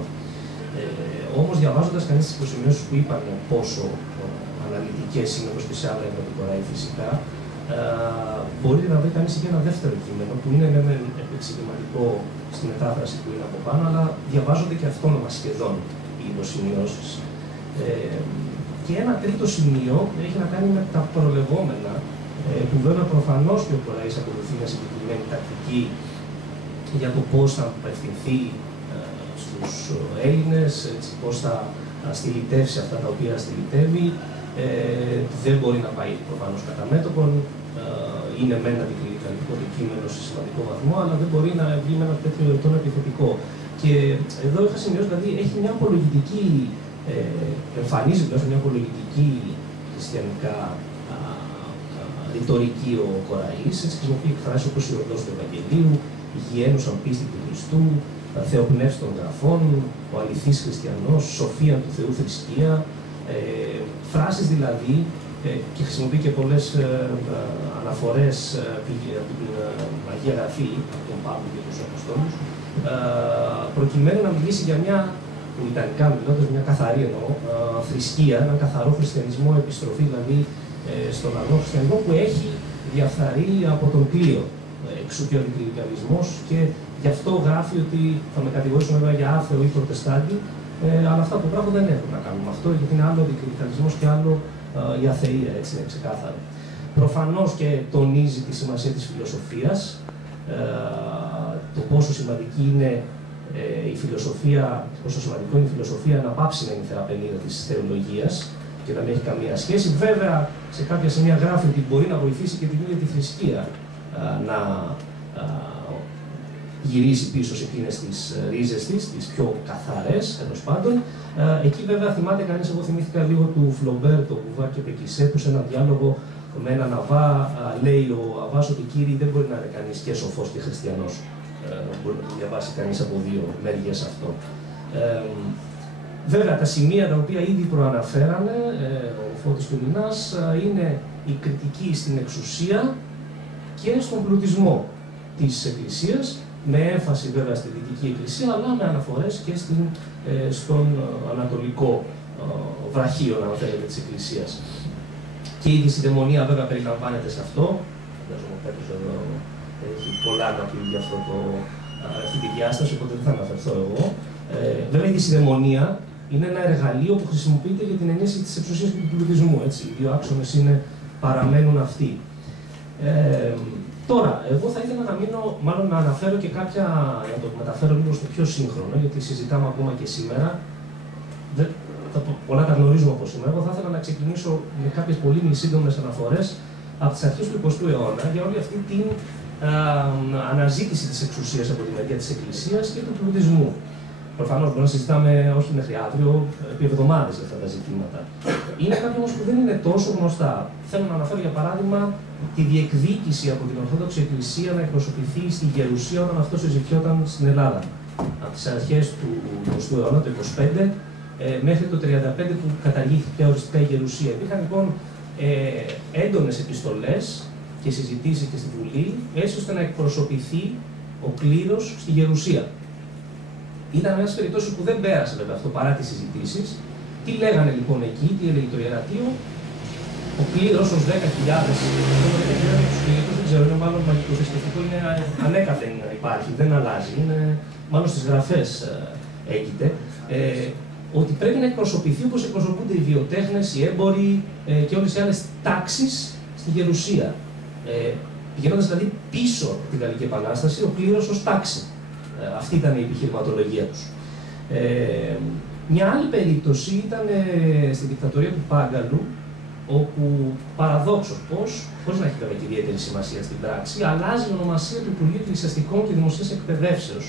Όμως διαβάζοντας κανείς τις υποσημειώσεις που είπαν πόσο αναλυτικές είναι όπως και σε άλλα έργα του Κοραή φυσικά, μπορεί να βρει κανείς και ένα δεύτερο κείμενο που είναι επεξηγηματικό στη μετάφραση που είναι από πάνω, αλλά διαβάζονται και αυτόνομα σχεδόν οι υποσημειώσεις. Και ένα τρίτο σημείο έχει να κάνει με τα προλεγόμενα, που βέβαια προφανώς και ο Κοραής ακολουθεί μια συγκεκριμένη τακτική για το πώς θα απευθυνθεί στους Έλληνες, πώς θα στυλιτεύσει αυτά τα οποία στυλιτεύει. Δεν μπορεί να πάει προφανώς κατά μέτωπον. Είναι μεν αντικειμενικό το κείμενο σε σημαντικό βαθμό, αλλά δεν μπορεί να βγει με ένα τέτοιο τόνο επιθετικό. Και εδώ είχα σημειώσει, δηλαδή έχει μια απολογητική, εμφανίζει πλέον μια απολογητική χριστιανικά ρητορική ο Κοραής, έτσι χρησιμοποιεί εκφράσεις όπως η ορδός του Ευαγγελίου, η γιένουσαν πίστη του Χριστού, θεοπνεύση των γραφών, ο αληθής χριστιανός, σοφία του Θεού θρησκεία, φράσεις δηλαδή, και χρησιμοποιεί και πολλές αναφορές από την Αγία Γραφή, από τον Παύλο και τους Αποστόλους, προκειμένου να μιλήσει για μια, ιταλικά μιλώντας, μια καθαρή εννοώ, θρησκεία, έναν καθαρό χριστιανισμό, επιστροφή δηλαδή στον αγνό χριστιανισμό που έχει διαφθαρεί από τον κλείο. Εξού και ο αντικληρικαλισμός, και γι' αυτό γράφει ότι θα με κατηγορήσουν βέβαια για άθεο ή προτεστάντη, αλλά αυτά που γράφω δεν έχουν να κάνουν με αυτό, γιατί είναι άλλο ο αντικληρικαλισμός και άλλο η αθεία, έτσι είναι ξεκάθαρο. Προφανώς και τονίζει τη σημασία της φιλοσοφίας, το πόσο σημαντική είναι η φιλοσοφία, πόσο σημαντικό είναι η φιλοσοφία να πάψει να είναι θεραπενίδα της θεολογίας και να μην έχει καμία σχέση. Βέβαια, σε κάποια σημεία γράφει ότι μπορεί να βοηθήσει και την ίδια τη θρησκεία να γυρίσει πίσω σε εκείνες τις ρίζες της, τις πιο καθαρές, τέλος πάντων. Εκεί βέβαια θυμάται κανείς, εγώ θυμήθηκα λίγο του Φλομπέρ, το Κουβά και Πεκισέ, που σε ένα διάλογο με έναν Αβά λέει ο Αβάς ότι κύριε δεν μπορεί να είναι κανείς και σοφός και χριστιανός. Μπορεί να το διαβάσει κανείς από 2 μεριές αυτό. Βέβαια, τα σημεία τα οποία ήδη προαναφέρανε ο Φώτης του Μινάς είναι η κριτική στην εξουσία και στον πλουτισμό της Εκκλησίας, με έμφαση βέβαια στη Δυτική Εκκλησία, αλλά με αναφορές και στον ανατολικό βραχείο, αν θέλετε, της Εκκλησίας. Και η δυσιδαιμονία βέβαια περιλαμβάνεται σε αυτό. Φαντάζομαι ο Πέτρος εδώ έχει πολλά να πει για αυτή τη διάσταση, οπότε δεν θα αναφερθώ εγώ. Βέβαια, η δυσιδαιμονία είναι ένα εργαλείο που χρησιμοποιείται για την ενίσχυση της εξουσίας και του πλουτισμού. Οι 2 άξονες παραμένουν αυτοί. Τώρα, εγώ θα ήθελα να μείνω, μάλλον να αναφέρω και κάποια, να το μεταφέρω λίγο στο πιο σύγχρονο, γιατί συζητάμε ακόμα και σήμερα. Πολλά τα γνωρίζουμε από σήμερα. Εγώ θα ήθελα να ξεκινήσω με κάποιες πολύ σύντομες αναφορές από τις αρχές του 20ου αιώνα για όλη αυτή την αναζήτηση της εξουσίας από τη μεριά της Εκκλησίας και του πλουτισμού. Προφανώς μπορούμε να συζητάμε όχι μέχρι αύριο, επί εβδομάδες για αυτά τα ζητήματα. Είναι κάποια όμως που δεν είναι τόσο γνωστά. Θέλω να αναφέρω για παράδειγμα τη διεκδίκηση από την Ορθόδοξη Εκκλησία να εκπροσωπηθεί στη Γερουσία όταν αυτό συζητιόταν στην Ελλάδα. Από τις αρχές του 20ου αιώνα, το 25, μέχρι το 35 που καταργήθηκε οριστικά η Γερουσία. Υπήρχαν λοιπόν έντονες επιστολές και συζητήσεις και στη Βουλή, έτσι ώστε να εκπροσωπηθεί ο κλήρος στη Γερουσία. Ήταν μια περιπτώση που δεν πέρασε βέβαια αυτό παρά τις συζητήσεις. Τι λέγανε λοιπόν εκεί, τι έλεγε το Ιερατείο? Ο κλήρος ως 10.000, δεν ξέρω, είναι μάλλον μαγικό θρησκευτικό, είναι ανέκαθεν υπάρχει, δεν αλλάζει, είναι μάλλον στις γραφές έγκυται. Ότι πρέπει να εκπροσωπηθεί όπως εκπροσωπούνται οι βιοτέχνες, οι έμποροι και όλες οι άλλες τάξεις στη Γερουσία. Πηγαίνοντας δηλαδή πίσω από την Γαλλική Επανάσταση, ο κλήρος ως τάξη. Αυτή ήταν η επιχειρηματολογία τους. Μια άλλη περίπτωση ήταν στη δικτατορία του Πάγκαλου, όπου παραδόξως πως, χωρίς να έχει βέβαια και ιδιαίτερη σημασία στην πράξη, αλλάζει η ονομασία του Υπουργείου Εκκλησιαστικών και Δημοσίας Εκπαιδεύσεως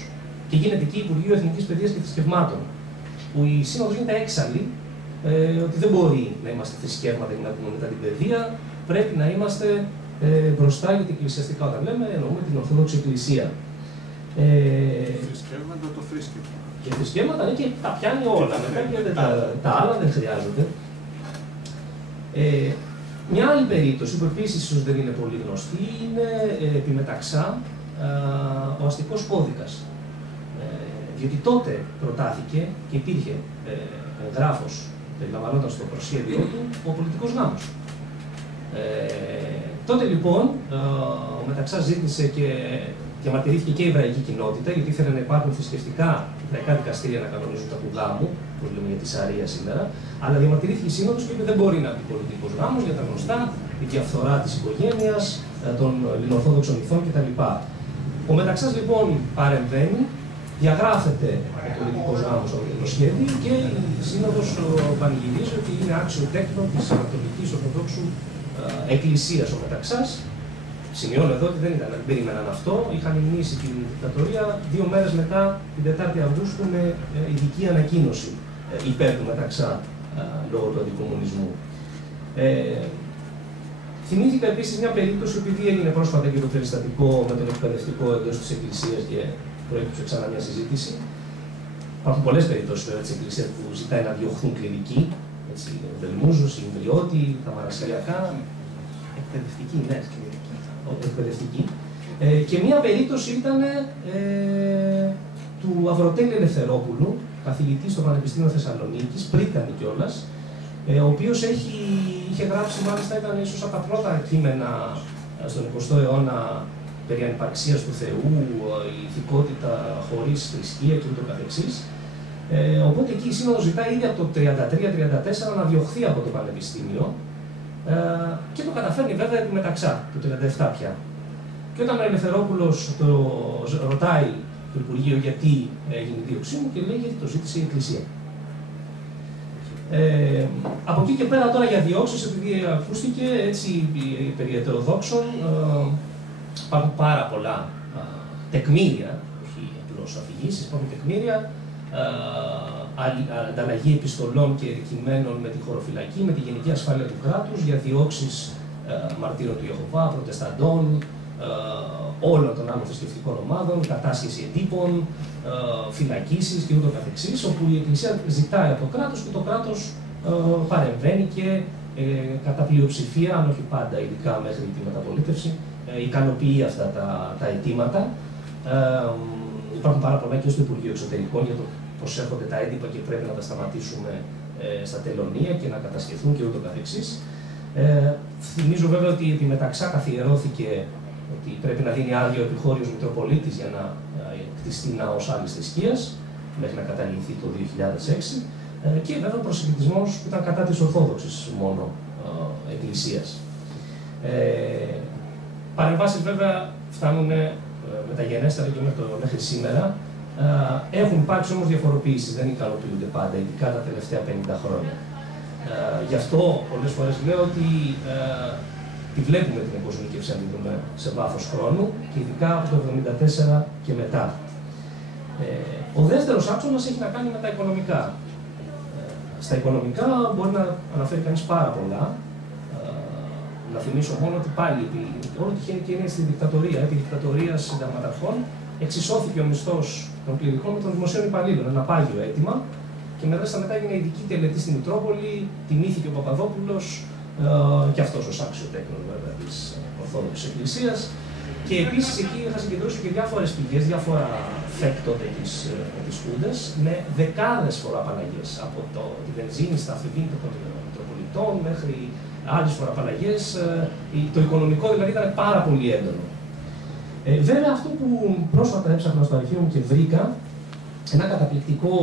και γίνεται εκεί Υπουργείο Εθνικής Παιδείας και Θρησκευμάτων. Που η Σύνοδος γίνεται έξαλλη, ότι δεν μπορεί να είμαστε θρησκεύματα και να πούμε μετά την παιδεία, πρέπει να είμαστε μπροστά γιατί εκκλησιαστικά όταν λέμε εννοούμε την Ορθόδοξη Εκκλησία. Θρησκεύματα το θρήσκευμα. Και θρησκεύματα ναι, και τα πιάνει όλα, μετά και τα άλλα δεν χρειάζονται. Μια άλλη περίπτωση που επίσης ίσως δεν είναι πολύ γνωστή είναι επιμεταξά ο αστικός κώδικας. Διότι τότε προτάθηκε και υπήρχε γράφος, περιλαμβανόταν στο προσχέδιό του, ο πολιτικός γάμος. Τότε λοιπόν ο Μεταξάς ζήτησε και διαμαρτυρήθηκε και η εβραϊκή κοινότητα, γιατί ήθελε να υπάρχουν θρησκευτικά εβραϊκά δικαστήρια να κανονίζουν τα του γάμου, που λέμε για τη Σαρία σήμερα, αλλά διαμαρτυρήθηκε η Σύνοδος και είπε δεν μπορεί να μπει πολιτικός γάμος για τα γνωστά, η διαφθορά της οικογένειας, των ελληνοορθόδοξων ηθών κτλ. Ο Μεταξάς λοιπόν παρεμβαίνει, διαγράφεται ο πολιτικός γάμος από το προσχέδιο και η Σύνοδος πανηγυρίζει ότι είναι άξιο τέκνο της Ανατολικής Ορθοδόξου Εκκλησίας ο Μεταξάς. Σημειώνω εδώ ότι δεν περίμεναν αυτό. Είχαν μνήσει την δικτατορία 2 μέρες μετά, την 4η Αυγούστου, με ειδική ανακοίνωση υπέρ του Μεταξά λόγω του αντικομμουνισμού. Θυμήθηκα επίσης μια περίπτωση, επειδή έγινε πρόσφατα και το περιστατικό με τον εκπαιδευτικό εντός της Εκκλησίας και προέκυψε ξανά μια συζήτηση. Υπάρχουν πολλές περιπτώσεις της Εκκλησίας που ζητάει να διωχθούν κληρικοί, ο Βελμούζος, η Ιμβριώτη, τα Μαρασιλιακά. Εκπαιδευτική, ναι, εκπαιδευτική. Και μία περίπτωση ήταν του Αυροτέλη Ελευθερόπουλου, καθηγητή στο Πανεπιστήμιο Θεσσαλονίκης, πρίτανη κιόλας, ο οποίος είχε γράψει, μάλιστα ήταν ίσως από τα πρώτα κείμενα στον 20ο αιώνα περί ανυπαρξίας του Θεού, η ηθικότητα χωρίς θρησκεία και ούτω καθεξής. Οπότε εκεί η Σύνοδος ζητάει ήδη από το 1933-1934 να διωχθεί από το Πανεπιστήμιο και το καταφέρνει βέβαια επί Μεταξά, το 1937 πια. Και όταν ο Ελευθερόπουλος το ρωτάει το Υπουργείο γιατί έγινε η δίωξή μου και λέει γιατί το ζήτησε η Εκκλησία. Από εκεί και πέρα τώρα για διώξεις, επειδή ακούστηκε έτσι περί ετεροδόξων, υπάρχουν πάρα πολλά τεκμήρια, όχι απλώς αφηγήσεις, υπάρχουν τεκμήρια, ανταλλαγή επιστολών και κειμένων με τη χωροφυλακή, με τη γενική ασφάλεια του κράτους για διώξεις μαρτύρων του Ιεχωβά, προτεσταντών, όλων των άλλων θρησκευτικών ομάδων, κατάσχεση εντύπων, φυλακίσεις και ούτω καθεξής, όπου η Εκκλησία ζητάει από το κράτος και το κράτος παρεμβαίνει και κατά πλειοψηφία, αν όχι πάντα, ειδικά μέχρι τη μεταπολίτευση, ικανοποιεί αυτά τα αιτήματα. Υπάρχουν πάρα πολλά και στο Υπουργείο Εξωτερικών για το πώς έρχονται τα έντυπα και πρέπει να τα σταματήσουμε στα τελωνία και να κατασχεθούν και ούτω καθεξής. Θυμίζω βέβαια ότι επί Μεταξά καθιερώθηκε ότι πρέπει να δίνει άδειο ο επιχώριος Μητροπολίτης για να κτιστεί ναός άλλης θρησκείας, μέχρι να καταργηθεί το 2006, και βέβαια ο προσελκυτισμός που ήταν κατά της Ορθόδοξης μόνο Εκκλησίας. Παρεμβάσεις βέβαια φτάνουν μεταγενέστερα και μέχρι σήμερα. Έχουν υπάρξει όμως διαφοροποίησεις, δεν ικανοποιούνται πάντα, ειδικά τα τελευταία 50 χρόνια. Γι' αυτό πολλές φορές λέω ότι τη βλέπουμε την εκοσμίκευση αν τη δούμε σε βάθος χρόνου και ειδικά από το 1974 και μετά. Ο δεύτερος άξονας έχει να κάνει με τα οικονομικά. Στα οικονομικά μπορεί να αναφέρει κανείς πάρα πολλά. Να θυμίσω μόνο ότι πάλι όλο τυχαίνει και είναι στη δικτατορία, επί δικτατορίας συνταγματαρχών, εξισώθηκε ο μισθός των κληρικών με των δημοσίων υπαλλήλων. Ένα πάγιο αίτημα. Και μετά έγινε ειδική τελετή στη Μητρόπολη, τιμήθηκε ο Παπαδόπουλος και αυτός ως άξιο τέκνος βέβαια της Ορθόδοξης Εκκλησίας. Και επίσης εκεί είχα συγκεντρώσει και διάφορες πηγές, διάφορα φεκ τότε της Χούντας, με δεκάδες φοροαπαλλαγές. Από τη βενζίνη στα αυτοκίνητα των Μητροπολιτών μέχρι άλλες φοροαπαλλαγές. Το οικονομικό δηλαδή ήταν πάρα πολύ έντονο. Βέβαια αυτό που πρόσφατα έψαχνα στο αρχείο μου και βρήκα, ένα καταπληκτικό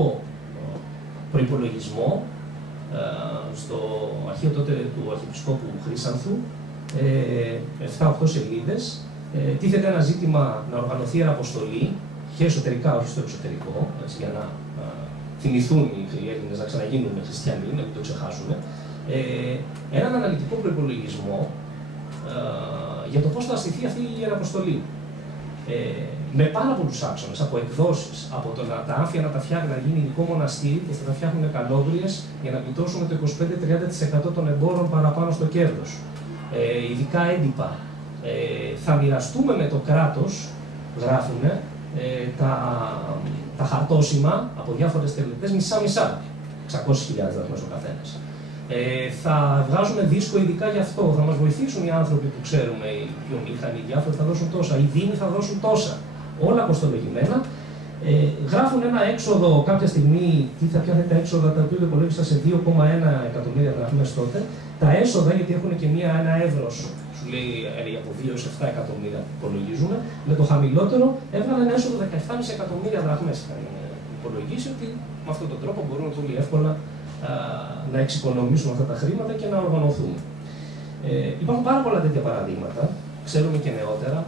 προϋπολογισμό στο αρχείο τότε του Αρχιεπισκόπου Χρύσανθου, 7-8 σελίδες. Τίθεται ένα ζήτημα να οργανωθεί αποστολή και εσωτερικά, όχι στο εξωτερικό, έτσι, για να θυμηθούν οι Έλληνες να ξαναγίνουν χριστιανοί, να μην το ξεχάσουν. Έναν αναλυτικό προϋπολογισμό για το πώς θα αστηθεί αυτή η ιεραποστολή. Με πάρα πολλούς άξονες, από εκδόσεις, από το να τα άμφια να τα φτιάχνει, να γίνει ειδικό μοναστήρι που θα τα φτιάχνουν καλόγριες για να γλιτώσουμε το 25-30% των εμπόρων παραπάνω στο κέρδος. Ειδικά έντυπα. Θα μοιραστούμε με το κράτος, γράφουνε, τα χαρτόσημα από διάφορες τελετές μισά-μισά. 600.000 δραχμές ο καθένας. Θα βγάζουμε δίσκο ειδικά γι' αυτό. Θα μας βοηθήσουν οι άνθρωποι που ξέρουμε, οι βιομήχανοι, οι διάφοροι θα δώσουν τόσα, οι δήμοι θα δώσουν τόσα. Όλα κοστολογημένα. Γράφουν ένα έξοδο κάποια στιγμή, τι θα πιάνουν τα έξοδα, τα οποία υπολόγισαν σε 2,1 εκατομμύρια δραχμές τότε. Τα έσοδα, γιατί έχουν και ένα εύρος, σου λέει από 2 σε 7 εκατομμύρια που υπολογίζουμε, με το χαμηλότερο έβγαλε ένα έσοδο 17,5 εκατομμύρια δραχμές. Είχαν υπολογίσει ότι με αυτόν τον τρόπο μπορούμε πολύ εύκολα να εξοικονομήσουμε αυτά τα χρήματα και να οργανωθούμε. Υπάρχουν πάρα πολλά τέτοια παραδείγματα. Ξέρουμε και νεότερα,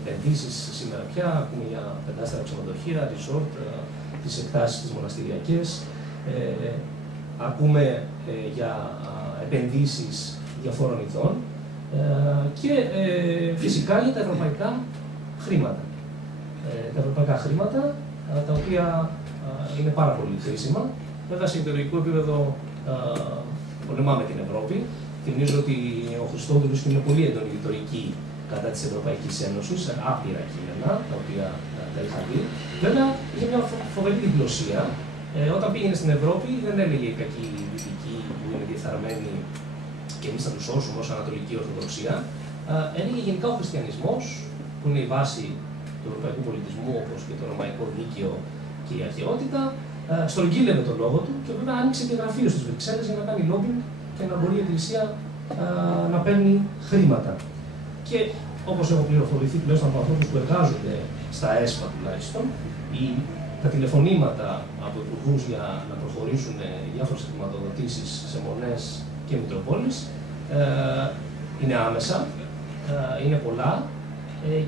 επενδύσεις σήμερα πια, ακούμε για πεντάστερα ξενοδοχεία, resort, τις εκτάσεις τις μοναστηριακές, ακούμε για επενδύσεις διαφόρων ειδών και φυσικά για τα ευρωπαϊκά χρήματα. Τα ευρωπαϊκά χρήματα, τα οποία είναι πάρα πολύ χρήσιμα. Βέβαια, σε ιδεολογικό επίπεδο πολεμάμε την Ευρώπη. Θυμίζω ότι ο Χριστόδουλος είναι πολύ έντονη ρητορική κατά της Ευρωπαϊκής Ένωσης, άπειρα κείμενα, τα οποία τα είχα δει. Βέβαια, είχε μια φοβερή διπλωσία. Όταν πήγαινε στην Ευρώπη, δεν έλεγε οι κακοί δυτικοί που είναι διεφθαρμένοι και εμείς θα τους σώσουμε ως Ανατολική Ορθοδοξία. Έλεγε γενικά ο χριστιανισμός, που είναι η βάση του ευρωπαϊκού πολιτισμού, όπως και το ρωμαϊκό δίκαιο και η αρχαιότητα. Στρογγύλευε τον λόγο του και βέβαια άνοιξε και γραφείο στις Βρυξέλλες για να κάνει lobbying και να μπορεί η Εκκλησία να παίρνει χρήματα. Και όπως έχω πληροφορηθεί τουλάχιστον από ανθρώπους που εργάζονται στα ΕΣΠΑ τουλάχιστον, τα τηλεφωνήματα από υπουργούς για να προχωρήσουν διάφορες χρηματοδοτήσεις σε μονές και μητροπόλεις είναι άμεσα, είναι πολλά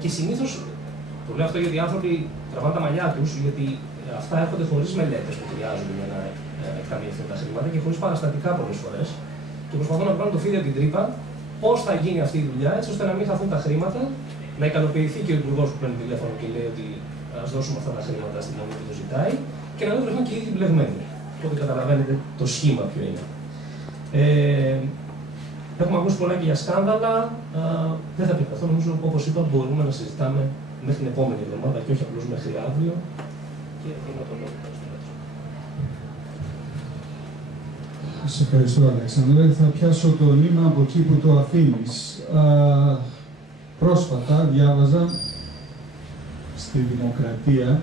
και συνήθως, το λέω αυτό γιατί οι άνθρωποι τραβάνε τα μαλλιά τους, γιατί αυτά έρχονται χωρίς μελέτες που χρειάζονται για να εκταμιευθούν τα χρήματα και χωρίς παραστατικά πολλές φορές. Και προσπαθούν να βγάλουν το φίδι από την τρύπα, πώς θα γίνει αυτή η δουλειά, έτσι ώστε να μην χαθούν τα χρήματα, να ικανοποιηθεί και ο υπουργός που παίρνει τηλέφωνο και λέει ότι ας δώσουμε αυτά τα χρήματα στην μόνη που το ζητάει και να μην βρεθούν και οι ίδιοι μπλεγμένοι. Οπότε καταλαβαίνετε το σχήμα ποιο είναι. Έχουμε ακούσει πολλά και για σκάνδαλα. Δεν θα επεκταθώ, νομίζω όπως είπα μπορούμε να συζητάμε μέχρι την επόμενη εβδομάδα και όχι απλώς μέχρι αύριο. Και δίνω τον λόγο. Σε ευχαριστώ, Αλέξανδρε. Θα πιάσω το νήμα από εκεί που το αφήνεις. Πρόσφατα διάβαζα στη Δημοκρατία,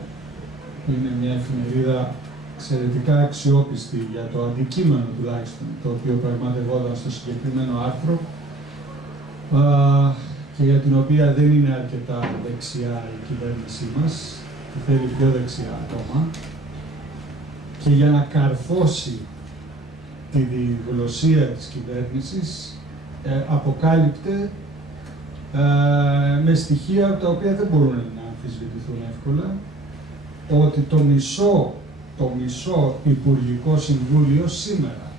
που είναι μια εφημερίδα εξαιρετικά αξιόπιστη για το αντικείμενο τουλάχιστον, το οποίο πραγματευόταν στο συγκεκριμένο άρθρο και για την οποία δεν είναι αρκετά δεξιά η κυβέρνησή μας, και θέλει πιο δεξιά ακόμα, και για να καρφώσει τη διγλωσσία της κυβέρνησης αποκάλυπτε με στοιχεία τα οποία δεν μπορούν να αμφισβητηθούν εύκολα, ότι το μισό Υπουργικό Συμβούλιο σήμερα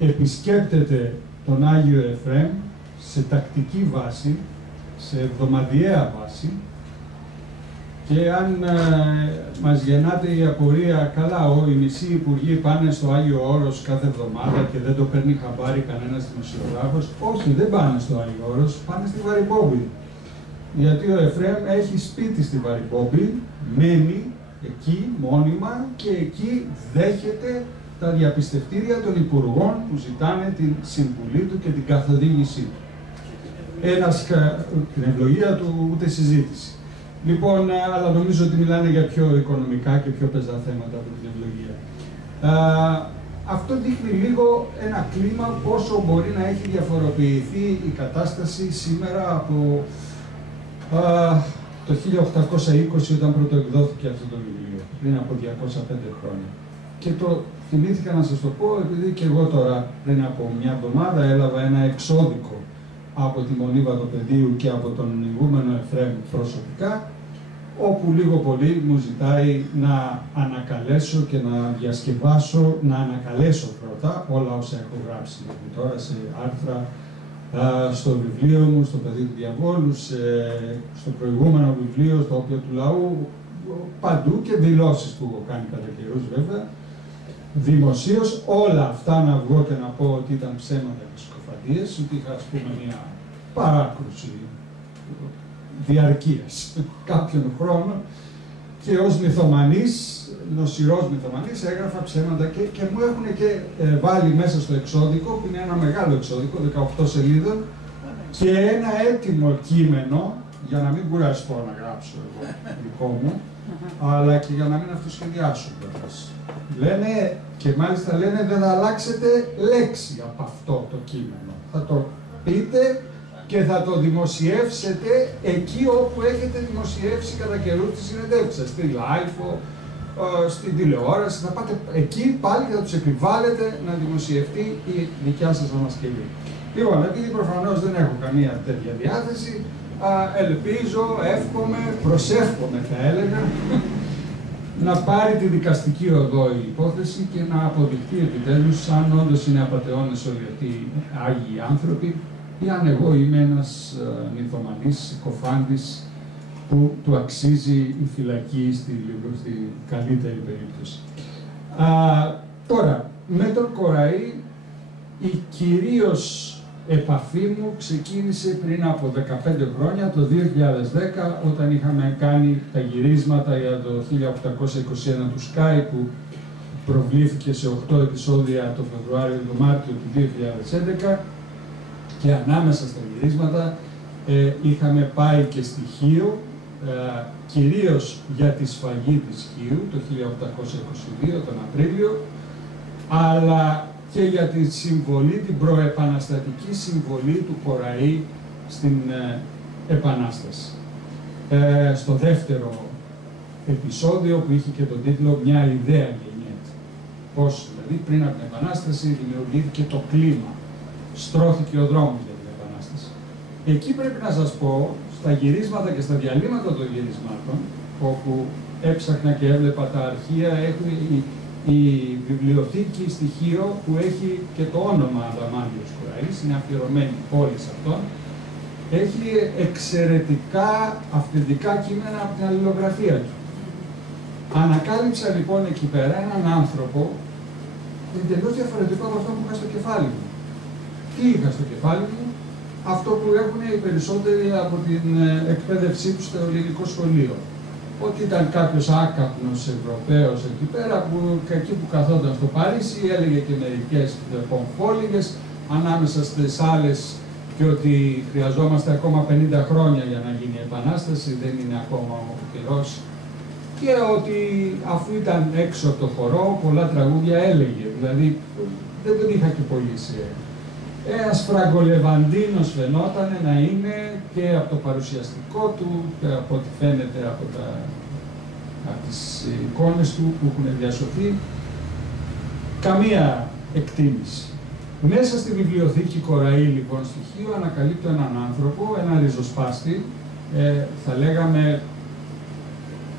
επισκέπτεται τον Άγιο Εφραίμ σε τακτική βάση, σε εβδομαδιαία βάση Και αν μας γεννάται η απορία, καλά, οι μισοί υπουργοί πάνε στο Άγιο Όρος κάθε εβδομάδα και δεν το παίρνει χαμπάρι κανένας δημοσιογράφος. Όχι, δεν πάνε στο Άγιο Όρος, πάνε στη Βαρυπόμπη. Γιατί ο Εφραίμ έχει σπίτι στη Βαρυπόμπη, μένει εκεί μόνιμα και εκεί δέχεται τα διαπιστευτήρια των υπουργών που ζητάνε την συμβουλή του και την καθοδήγησή του. Την ευλογία του ούτε συζήτηση. Λοιπόν, αλλά νομίζω ότι μιλάνε για πιο οικονομικά και πιο πεζά θέματα από την ευλογία. Αυτό δείχνει λίγο ένα κλίμα πόσο μπορεί να έχει διαφοροποιηθεί η κατάσταση σήμερα από το 1820 όταν πρωτοεκδόθηκε αυτό το βιβλίο, πριν από 205 χρόνια. Και το θυμήθηκα να σας το πω επειδή και εγώ τώρα πριν από μια εβδομάδα έλαβα ένα εξώδικο από τη Μονή Βατοπεδίου και από τον ηγούμενο Εφραίμ προσωπικά, όπου λίγο πολύ μου ζητάει να ανακαλέσω και να διασκευάσω, να ανακαλέσω πρώτα όλα όσα έχω γράψει τώρα σε άρθρα, στο βιβλίο μου, στο Παιδί του Διαβόλου, στο προηγούμενο βιβλίο, στο Όπιο του Λαού, παντού και δηλώσεις που έχω κάνει κατά καιρούς βέβαια. Δημοσίως όλα αυτά να βγω και να πω ότι ήταν ψέματα και συκοφαντίες, ότι είχα ας πούμε μια παράκρουση διαρκείας κάποιον χρόνο και ως μυθομανής, νοσηρός μυθομανής, έγραφα ψέματα και μου έχουν και βάλει μέσα στο εξώδικο, που είναι ένα μεγάλο εξώδικο, 18 σελίδων, και ένα έτοιμο κείμενο, για να μην κουραστώ να γράψω εγώ δικό μου, αλλά και για να μην αυτοσχεδιάσω. Λένε, και μάλιστα λένε, δεν θα αλλάξετε λέξη από αυτό το κείμενο. Θα το πείτε και θα το δημοσιεύσετε εκεί όπου έχετε δημοσιεύσει κατά καιρού τις συνεντεύξεις, στη Λάιφο, στην τηλεόραση, θα πάτε εκεί πάλι και θα τους επιβάλλετε να δημοσιευτεί η δικιά σας ανασκευή. Λοιπόν, επειδή προφανώς δεν έχω καμία τέτοια διάθεση, ελπίζω, εύχομαι, προσεύχομαι θα έλεγα, να πάρει τη δικαστική οδό η υπόθεση και να αποδειχτεί επιτέλους αν όντως είναι απατεώνες όλοι αυτοί οι άγιοι άνθρωποι ή αν εγώ είμαι ένας νηθομανής συκοφάντης που του αξίζει η φυλακή στη καλύτερη περίπτωση. Τώρα, με τον Κοραή η κυρίως επαφή μου ξεκίνησε πριν από 15 χρόνια, το 2010, όταν είχαμε κάνει τα γυρίσματα για το 1821 του Sky, που προβλήθηκε σε 8 επεισόδια το Φεβρουάριο, το Μάρτιο του 2011, και ανάμεσα στα γυρίσματα είχαμε πάει και στη Χίο, κυρίως για τη σφαγή της Χίου το 1822, τον Απρίλιο, αλλά και για τη συμβολή, την προεπαναστατική συμβολή του Κοραή στην Επανάσταση. Στο δεύτερο επεισόδιο που είχε και τον τίτλο «Μια ιδέα γεννιέται». Πώς δηλαδή πριν από την Επανάσταση δημιουργήθηκε το κλίμα, στρώθηκε ο δρόμος για την Επανάσταση. Εκεί πρέπει να σας πω, στα γυρίσματα και στα διαλύματα των γυρισμάτων, όπου έψαχνα και έβλεπα τα αρχεία, έχουν η βιβλιοθήκη στοιχείο που έχει και το όνομα Αδαμάντιος Κοραής, είναι αφιερωμένη πόλη σε αυτόν, έχει εξαιρετικά αυθεντικά κείμενα από την αλληλογραφία του. Ανακάλυψα λοιπόν εκεί πέρα έναν άνθρωπο εντελώς διαφορετικό από αυτό που είχα στο κεφάλι μου. Τι είχα στο κεφάλι μου? Αυτό που έχουν οι περισσότεροι από την εκπαίδευσή του στο ελληνικό σχολείο. Ότι ήταν κάποιος άκαπνος Ευρωπαίος εκεί πέρα, που εκεί που καθόταν στο Παρίσι έλεγε και μερικές πομφόλιγες ανάμεσα στις άλλες, και ότι χρειαζόμαστε ακόμα 50 χρόνια για να γίνει η Επανάσταση, δεν είναι ακόμα ο καιρός. Και ότι αφού ήταν έξω από το χορό, πολλά τραγούδια έλεγε. Δηλαδή δεν τον είχα και πολύ σε... Ένας φραγκολεβαντίνος φαινόταν να είναι και από το παρουσιαστικό του και από ό,τι φαίνεται από τις εικόνες του που έχουν διασωθεί, καμία εκτίμηση. Μέσα στη βιβλιοθήκη Κοραή, λοιπόν, στοιχείο, ανακαλύπτω έναν άνθρωπο, έναν ριζοσπάστη, θα λέγαμε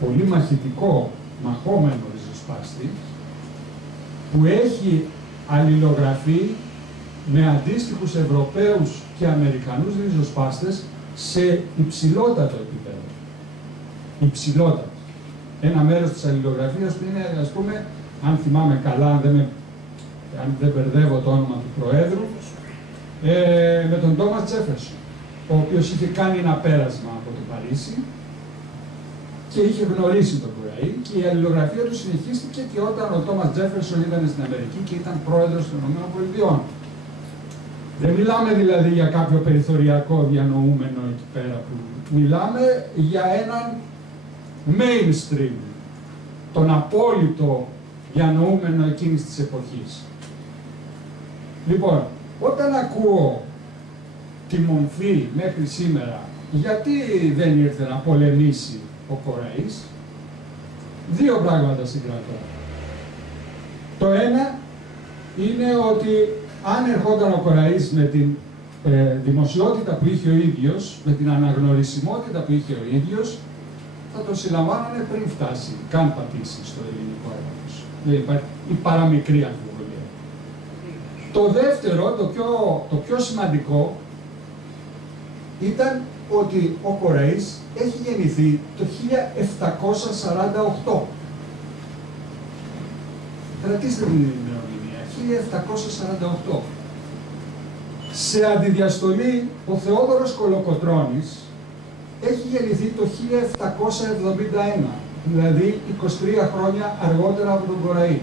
πολύ μαχητικό, μαχόμενο ριζοσπάστη, που έχει αλληλογραφεί με αντίστοιχους Ευρωπαίους και Αμερικανούς ριζοσπάστες σε υψηλότατο επίπεδο. υψηλότατο. Ένα μέρος της αλληλογραφίας του είναι, ας πούμε, αν θυμάμαι καλά, αν δεν μπερδεύω το όνομα του Προέδρου, με τον Τόμας Τζέφερσον, ο οποίος είχε κάνει ένα πέρασμα από το Παρίσι και είχε γνωρίσει τον Κουραή, και η αλληλογραφία του συνεχίστηκε και όταν ο Τόμας Τζέφερσον ήταν στην Αμερική και ήταν πρόεδρος των ΗΠΑ. Δεν μιλάμε δηλαδή για κάποιο περιθωριακό διανοούμενο εκεί πέρα, που μιλάμε για έναν mainstream, τον απόλυτο διανοούμενο εκείνης της εποχής. Λοιπόν, όταν ακούω τη μομφή μέχρι σήμερα, γιατί δεν ήρθε να πολεμήσει ο Κοραής, δύο πράγματα συγκρατώ. Το ένα είναι ότι αν ερχόταν ο Κοραής με την δημοσιότητα που είχε ο ίδιος, με την αναγνωρισιμότητα που είχε ο ίδιος, θα τον συλλαμβάνανε πριν φτάσει, καν πατήσει στο ελληνικό έδαφος. Δεν υπάρχει η παραμικρή αμφιβολία. Το δεύτερο, το πιο σημαντικό, ήταν ότι ο Κοραής έχει γεννηθεί το 1748. Κρατήστε την ημερομηνία, 1748. Σε αντιδιαστολή, ο Θεόδωρος Κολοκοτρώνης έχει γεννηθεί το 1771, δηλαδή 23 χρόνια αργότερα από τον Κοραή.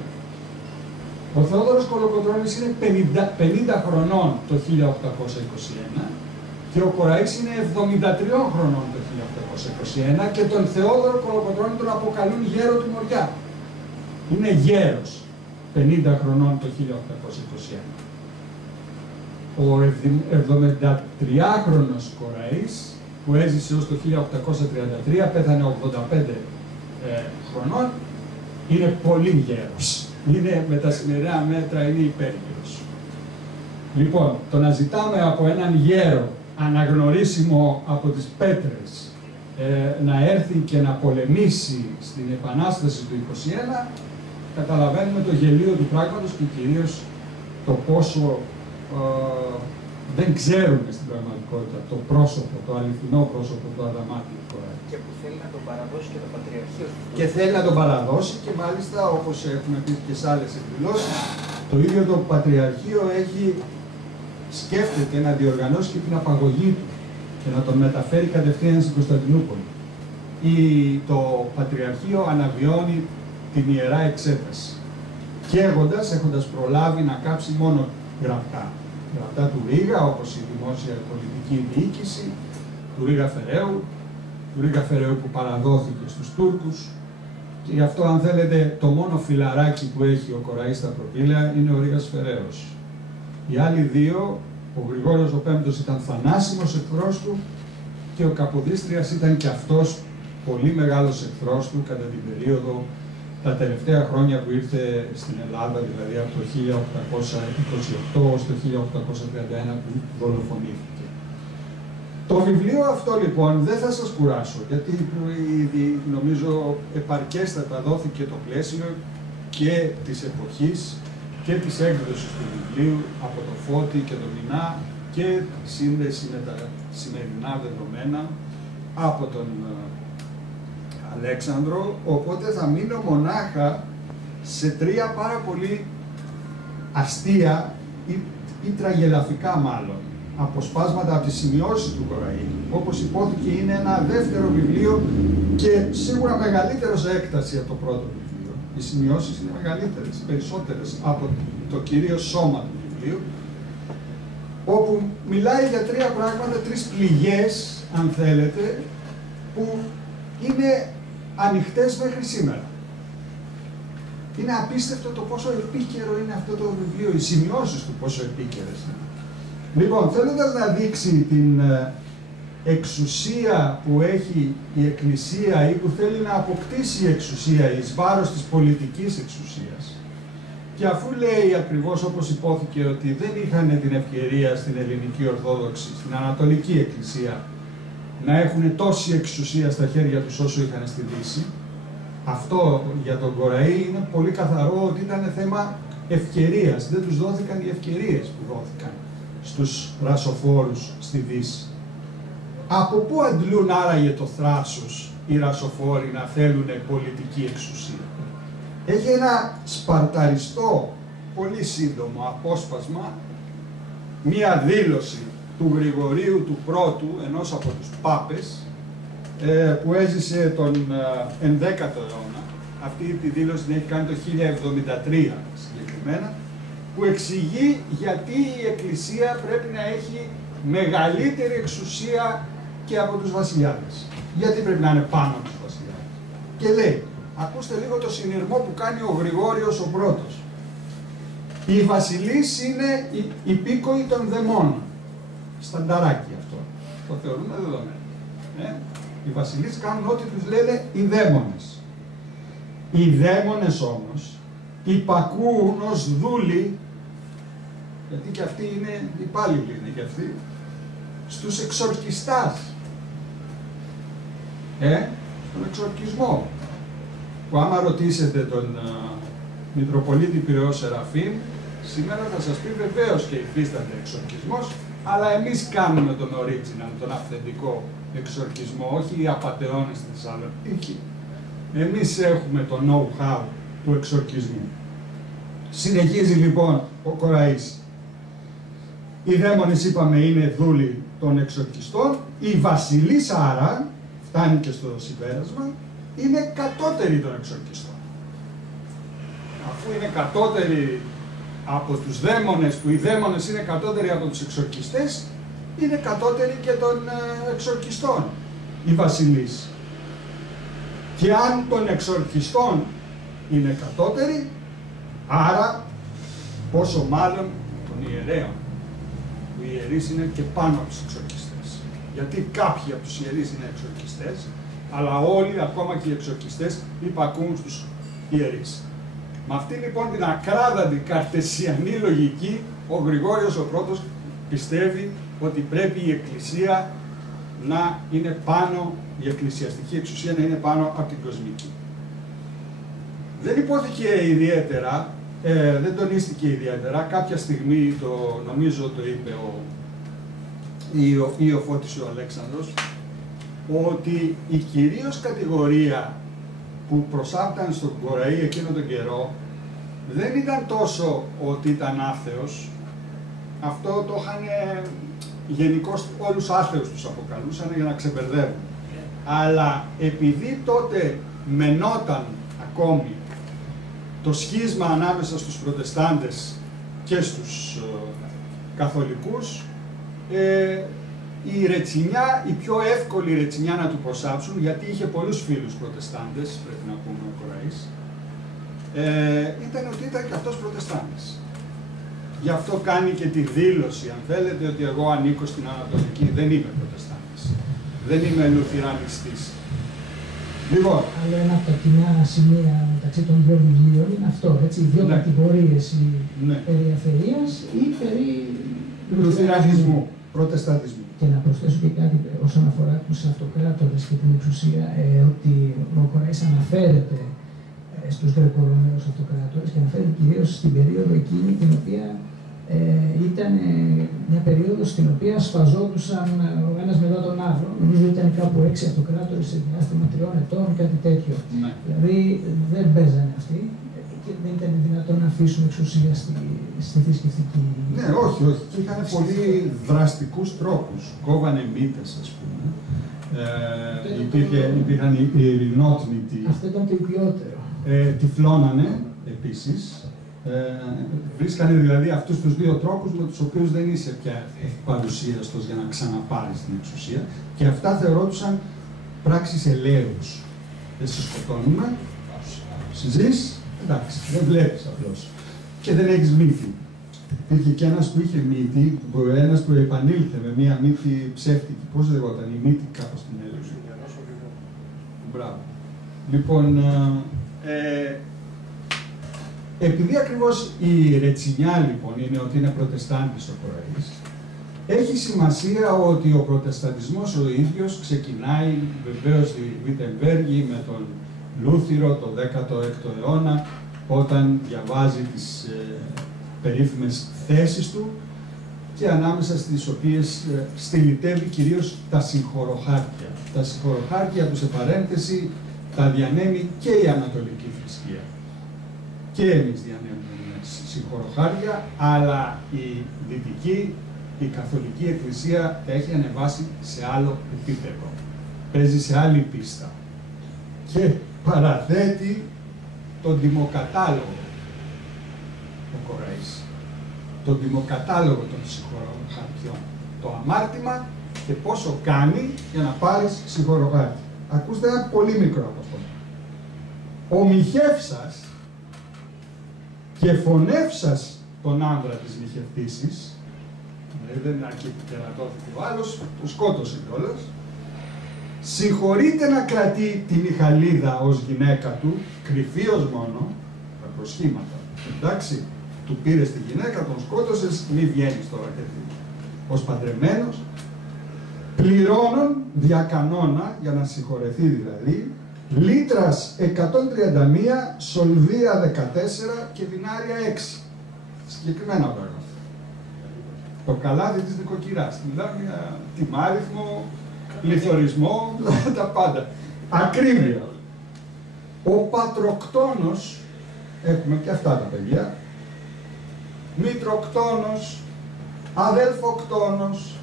Ο Θεόδωρος Κολοκοτρώνης είναι 50 χρονών το 1821 και ο Κοραής είναι 73 χρονών το 1821 και τον Θεόδωρο Κολοκοτρώνη τον αποκαλούν γέρο του Μοριά. Είναι γέρος 50 χρονών το 1821. Ο 73χρονος Κοραής, που έζησε ως το 1833, πέθανε 85 χρονών, είναι πολύ γέρος. Είναι, με τα σημερινά μέτρα, είναι υπέργυρος. Λοιπόν, το να ζητάμε από έναν γέρο, αναγνωρίσιμο από τις πέτρες, να έρθει και να πολεμήσει στην Επανάσταση του 1921, καταλαβαίνουμε το γελίο του πράγματος και κυρίως το πόσο δεν ξέρουμε στην πραγματικότητα το πρόσωπο, το αληθινό πρόσωπο του Αδαμάτη. Και που θέλει να τον παραδώσει και το Πατριαρχείο. Και θέλει να τον παραδώσει και μάλιστα, όπως έχουμε πει και σε άλλες εκδηλώσεις, το ίδιο το Πατριαρχείο σκέφτεται να διοργανώσει και την απαγωγή του και να τον μεταφέρει κατευθείαν στην Κωνσταντινούπολη. Το Πατριαρχείο αναβιώνει την Ιερά Εξέταση, έχοντας προλάβει να κάψει μόνο γραπτά του Ρήγα, όπως η δημόσια πολιτική διοίκηση, του Ρήγα Φεραίου που παραδόθηκε στους Τούρκους, και γι' αυτό, αν θέλετε, το μόνο φιλαράκι που έχει ο Κοραής στα προπήλαια είναι ο Ρήγας Φεραίος. Οι άλλοι δύο, ο Γρηγόριος ο Πέμπτος ήταν θανάσιμος εχθρός του και ο Καποδίστριας ήταν και αυτός πολύ μεγάλος εχθρός του κατά την περίοδο, τα τελευταία χρόνια που ήρθε στην Ελλάδα, δηλαδή από το 1828 ως το 1831 που δολοφονήθηκε. Το βιβλίο αυτό λοιπόν δεν θα σας κουράσω, γιατί ήδη νομίζω επαρκέστατα δόθηκε το πλαίσιο και της εποχής και της έκδοσης του βιβλίου από το Φώτη και το Μινά και σύνδεση με τα σημερινά δεδομένα από τον Αλέξανδρο, οπότε θα μείνω μονάχα σε τρία πάρα πολύ αστεία ή τραγελαφικά μάλλον αποσπάσματα από τις σημειώσεις του Κοραή. Όπως υπόθηκε, είναι ένα δεύτερο βιβλίο και σίγουρα μεγαλύτερο σε έκταση από το πρώτο βιβλίο. Οι σημειώσεις είναι μεγαλύτερες, περισσότερες από το κυρίως σώμα του βιβλίου, όπου μιλάει για τρία πράγματα, τρεις πληγές, αν θέλετε, που είναι ανοιχτές μέχρι σήμερα. Είναι απίστευτο το πόσο επίκαιρο είναι αυτό το βιβλίο, οι σημειώσεις του πόσο επίκαιρες είναι. Λοιπόν, θέλοντας να δείξει την εξουσία που έχει η Εκκλησία ή που θέλει να αποκτήσει η εξουσία εις βάρος της πολιτικής εξουσίας, και αφού λέει ακριβώς όπως υπόθηκε ότι δεν είχαν την ευκαιρία στην ελληνική Ορθόδοξη, στην Ανατολική Εκκλησία, να έχουν τόση εξουσία στα χέρια τους όσο είχαν στη Δύση, αυτό για τον Κοραή είναι πολύ καθαρό ότι ήταν θέμα ευκαιρίας. Δεν τους δόθηκαν οι ευκαιρίες που δόθηκαν στους ρασοφόρους στη Δύση. Από πού αντλούν άραγε το θράσος οι ρασοφόροι να θέλουν πολιτική εξουσία? Έχει ένα σπαρταριστό, πολύ σύντομο απόσπασμα, μία δήλωση του Γρηγορίου του Πρώτου, ενός από τους Πάπες, που έζησε τον 11ο αιώνα. Αυτή τη δήλωση την έχει κάνει το 1073 συγκεκριμένα, που εξηγεί γιατί η Εκκλησία πρέπει να έχει μεγαλύτερη εξουσία και από τους βασιλιάδες. Γιατί πρέπει να είναι πάνω από τους βασιλιάδες. Και λέει, ακούστε λίγο το συνειρμό που κάνει ο Γρηγόριος ο Πρώτος. Οι βασιλείς είναι υπήκοοι των δαιμόνων. Στανταράκι αυτό. Το θεωρούμε δεδομένο. Οι βασιλείς κάνουν ό,τι τους λένε οι δαίμονες. Οι δαίμονες όμως υπακούουν ως δούλοι, γιατί και αυτοί είναι υπάλληλοι, είναι και αυτοί, στους εξορκιστάς. Στον εξορκισμό. Που άμα ρωτήσετε τον Μητροπολίτη Πειραιώς Σεραφείμ, σήμερα θα σας πει βεβαίως και υφίσταται εξορκισμός, αλλά εμείς κάνουμε τον original, τον αυθεντικό εξορκισμό, όχι οι απατεώνες στη Θεσσαλονίκη. Εμείς έχουμε το know-how του εξορκισμού. Συνεχίζει λοιπόν ο Κοραής. Οι δαίμονες, είπαμε, είναι δούλοι των εξορκιστών. Οι βασιλείς, άρα, φτάνει και στο συμπέρασμα, είναι κατώτεροι των εξορκιστών. Αφού είναι κατώτεροι από τους δαίμονες, που οι δαίμονες είναι κατώτεροι από τους εξορκιστές, είναι κατώτεροι και των εξορκιστών, οι βασιλείς. Και αν των εξορκιστών είναι κατώτεροι, άρα πόσο μάλλον των ιερέων. Οι ιερείς είναι και πάνω από τους εξορκιστές. Γιατί κάποιοι από τους ιερείς είναι εξορκιστές, αλλά όλοι, ακόμα και οι εξορκιστές, υπακούν στους ιερείς. Με αυτή λοιπόν την ακράδαντη καρτεσιανή λογική, ο Γρηγόριος ο Πρώτος πιστεύει ότι πρέπει η Εκκλησία να είναι πάνω, η εκκλησιαστική εξουσία να είναι πάνω από την κοσμική. Δεν υπόθηκε ιδιαίτερα, δεν τονίστηκε ιδιαίτερα, κάποια στιγμή, νομίζω το είπε ή ο Φώτης ο Αλέξανδρος, ότι η κυρίως κατηγορία που προσάπταν στον Κοραή εκείνο τον καιρό δεν ήταν τόσο ότι ήταν άθεος, αυτό το είχαν γενικώς όλους άθεους τους αποκαλούσαν για να ξεπερδεύουν. Αλλά επειδή τότε μενόταν ακόμη το σχίσμα ανάμεσα στους προτεστάντες και στους καθολικούς, η ρετσινιά, η πιο εύκολη ρετσινιά να του προσάψουν, γιατί είχε πολλούς φίλους προτεστάντες, πρέπει να πούμε ο Κοραής, ήταν ότι ήταν και αυτός προτεστάντης. Γι' αυτό κάνει και τη δήλωση, αν θέλετε, ότι εγώ ανήκω στην Ανατολική, δεν είμαι προτεστάντης. Δεν είμαι λουθυρανιστής. Λοιπόν. Αλλά ένα από τα κοινά σημεία μεταξύ των δύο βιβλίων είναι αυτό, έτσι, οι δύο κατηγορίες, περί αθείας ή περί λουθυρανισμού, προτεσταντισμού. Και να προσθέσω και κάτι όσον αφορά τους αυτοκράτορες και την εξουσία, ότι ο Κοραής αναφέρεται στους Γρεκορωμαίους αυτοκράτορες και αναφέρεται κυρίως στην περίοδο εκείνη την οποία ήταν μια περίοδος στην οποία σφαζόντουσαν ο ένας μετά τον άλλο. Νομίζω ήταν κάπου 6 αυτοκράτορες σε διάστημα 3 ετών, κάτι τέτοιο. Ναι. Δηλαδή δεν παίζανε αυτοί και δεν ήταν δυνατόν να αφήσουν εξουσία στη θρησκευτική. Ναι, όχι. Και είχαν πολύ δραστικούς τρόπους. Κόβανε μύτες, ας πούμε. Υπήρχαν οι ειρηνότμητοι. Αυτό ήταν το ιδιότερο. Τυφλώνανε επίσης. Βρίσκανε δηλαδή αυτούς τους δύο τρόπους με τους οποίους δεν είσαι πια παρουσίαστος για να ξαναπάρεις την εξουσία, και αυτά θεωρόντουσαν πράξεις ελέους. Δεν σε σκοτώνουμε, ζεις, εντάξει, δεν βλέπεις απλώς και δεν έχεις μύτη. Υπήρχε και ένας που είχε μύτη, ένας που επανήλθε με μία μύτη ψεύτικη. Πώς λεγόταν, η μύτη κάπως την έλεγε. Μπράβο. Λοιπόν, επειδή ακριβώς η ρετσινιά λοιπόν είναι ότι είναι προτεστάντης ο Κοραής, έχει σημασία ότι ο προτεσταντισμός ο ίδιος ξεκινάει βεβαίως στη Βιτεμβέργη με τον Λούθυρο το 16ο αιώνα, όταν διαβάζει τις περίφημες θέσεις του, και ανάμεσα στις οποίες στυλιτεύει κυρίως τα συγχωροχάρτια. Τα συγχωροχάρτια που σε παρένθεση τα διανέμει και η Ανατολική θρησκεία. Και εμείς διανέμουμε συγχωροχάρτια, αλλά η Δυτική, η Καθολική Εκκλησία τα έχει ανεβάσει σε άλλο επίπεδο. Παίζει σε άλλη πίστα. Και παραθέτει τον τιμοκατάλογο ο Κοραής. Τον τιμοκατάλογο των συγχωροχαρτιών. Το αμάρτημα και πόσο κάνει για να πάρεις συγχωροχάρτη. Ακούστε ένα πολύ μικρό από αυτό. «Ομιχεύσας και φωνεύσας τον άνδρα της μοιχευτήσης», δηλαδή δεν αρκεί που κερατώθηκε ο άλλος, που σκότωσε κιόλας, «συγχωρείται να κρατεί τη Μιχαλίδα ως γυναίκα του, κρυφή ως μόνο», τα προσχήματα, εντάξει, του πήρες τη γυναίκα, τον σκότωσες, μη βγαίνεις τώρα και ως παντρεμένος, πληρώνουν δια κανόνα, για να συγχωρεθεί δηλαδή, λίτρας 131, σολδία 14 και δινάρια 6. Συγκεκριμένα πράγματα. Το καλάδι της νοικοκυράς. Μιλάμε για τιμάριθμο, πληθωρισμό, τα πάντα. Ακρίβεια. Ο πατροκτόνος, έχουμε και αυτά τα παιδιά, μητροκτόνος, αδέλφοκτόνος,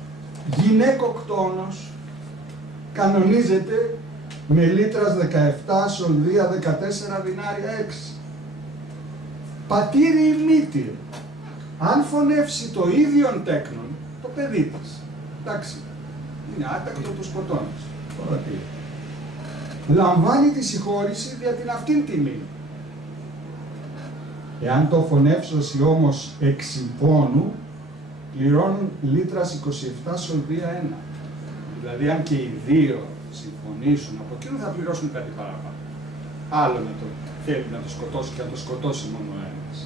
γυναίκοκτόνος, κανονίζεται με λίτρας 17, σολδία 14, δινάρια 6. Πατήρι ή μήτηρ, αν φωνεύσει το ίδιον τέκνον, το παιδί της, εντάξει, είναι άτακτο, το σκοτώνεις. Λαμβάνει τη συγχώρηση δια την αυτήν τιμή. Εάν το φωνεύσωση όμως εξυπώνου, πληρώνουν λίτρας 27 σολδία 1. Δηλαδή αν και οι δύο συμφωνήσουν από εκείνο θα πληρώσουν κάτι παραπάνω. Άλλο να το θέλει να το σκοτώσει και να το σκοτώσει μόνο ένας.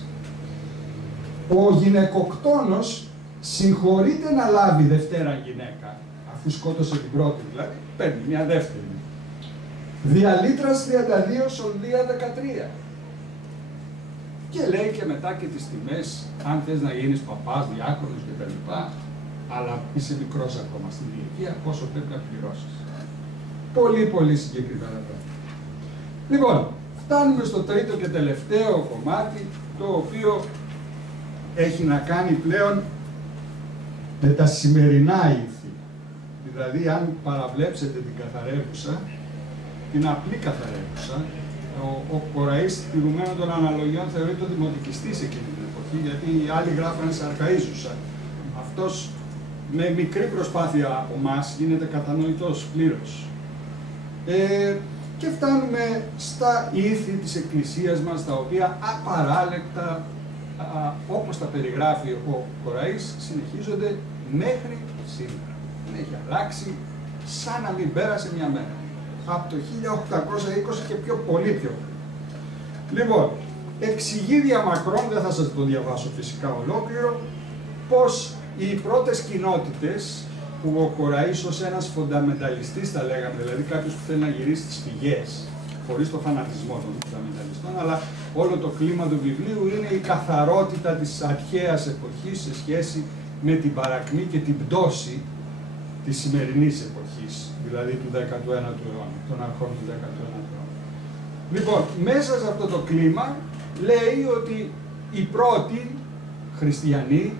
Ο γυναικοκτόνος συγχωρείται να λάβει δευτέρα γυναίκα, αφού σκότωσε την πρώτη δηλαδή, παίρνει μια δεύτερη. Δια λίτρας 32 σολδία 13. Και λέει και μετά και τις τιμές, αν θες να γίνεις παπάς, διάκονος κτλ. Αλλά είσαι μικρός ακόμα στην ηλικία, πόσο πρέπει να πληρώσεις. Πολύ πολύ συγκεκριμένα πράγματα. Λοιπόν, φτάνουμε στο τρίτο και τελευταίο κομμάτι, το οποίο έχει να κάνει πλέον με τα σημερινά ήθη. Δηλαδή, αν παραβλέψετε την καθαρεύουσα, την απλή καθαρεύουσα, ο Κοραής, τηρουμένων των αναλογιών, θεωρείται ο δημοτικιστής εκείνη την εποχή, γιατί οι άλλοι γράφανε σε αρκαΐζουσα. Αυτός με μικρή προσπάθεια από εμάς γίνεται κατανοητός πλήρως. Και φτάνουμε στα ήθη της Εκκλησίας μας, τα οποία απαράλλεκτα, όπως τα περιγράφει ο Κοραής, συνεχίζονται μέχρι σήμερα. Δεν έχει αλλάξει, σαν να μην πέρασε μια μέρα. Από το 1820 και πολύ πιο πριν. Λοιπόν, εξηγεί διαμακρών, δεν θα σας το διαβάσω φυσικά ολόκληρο, πως οι πρώτες κοινότητες που ο Κοραής ως ένας φονταμενταλιστής τα λέγαμε, δηλαδή κάποιος που θέλει να γυρίσει τις πηγές, χωρίς το φανατισμό των φονταμενταλιστών, αλλά όλο το κλίμα του βιβλίου είναι η καθαρότητα της αρχαίας εποχής σε σχέση με την παρακμή και την πτώση της σημερινής εποχής, δηλαδή του 19ου αιώνα, των αρχών του 19ου αιώνα. Λοιπόν, μέσα σε αυτό το κλίμα λέει ότι οι πρώτοι χριστιανοί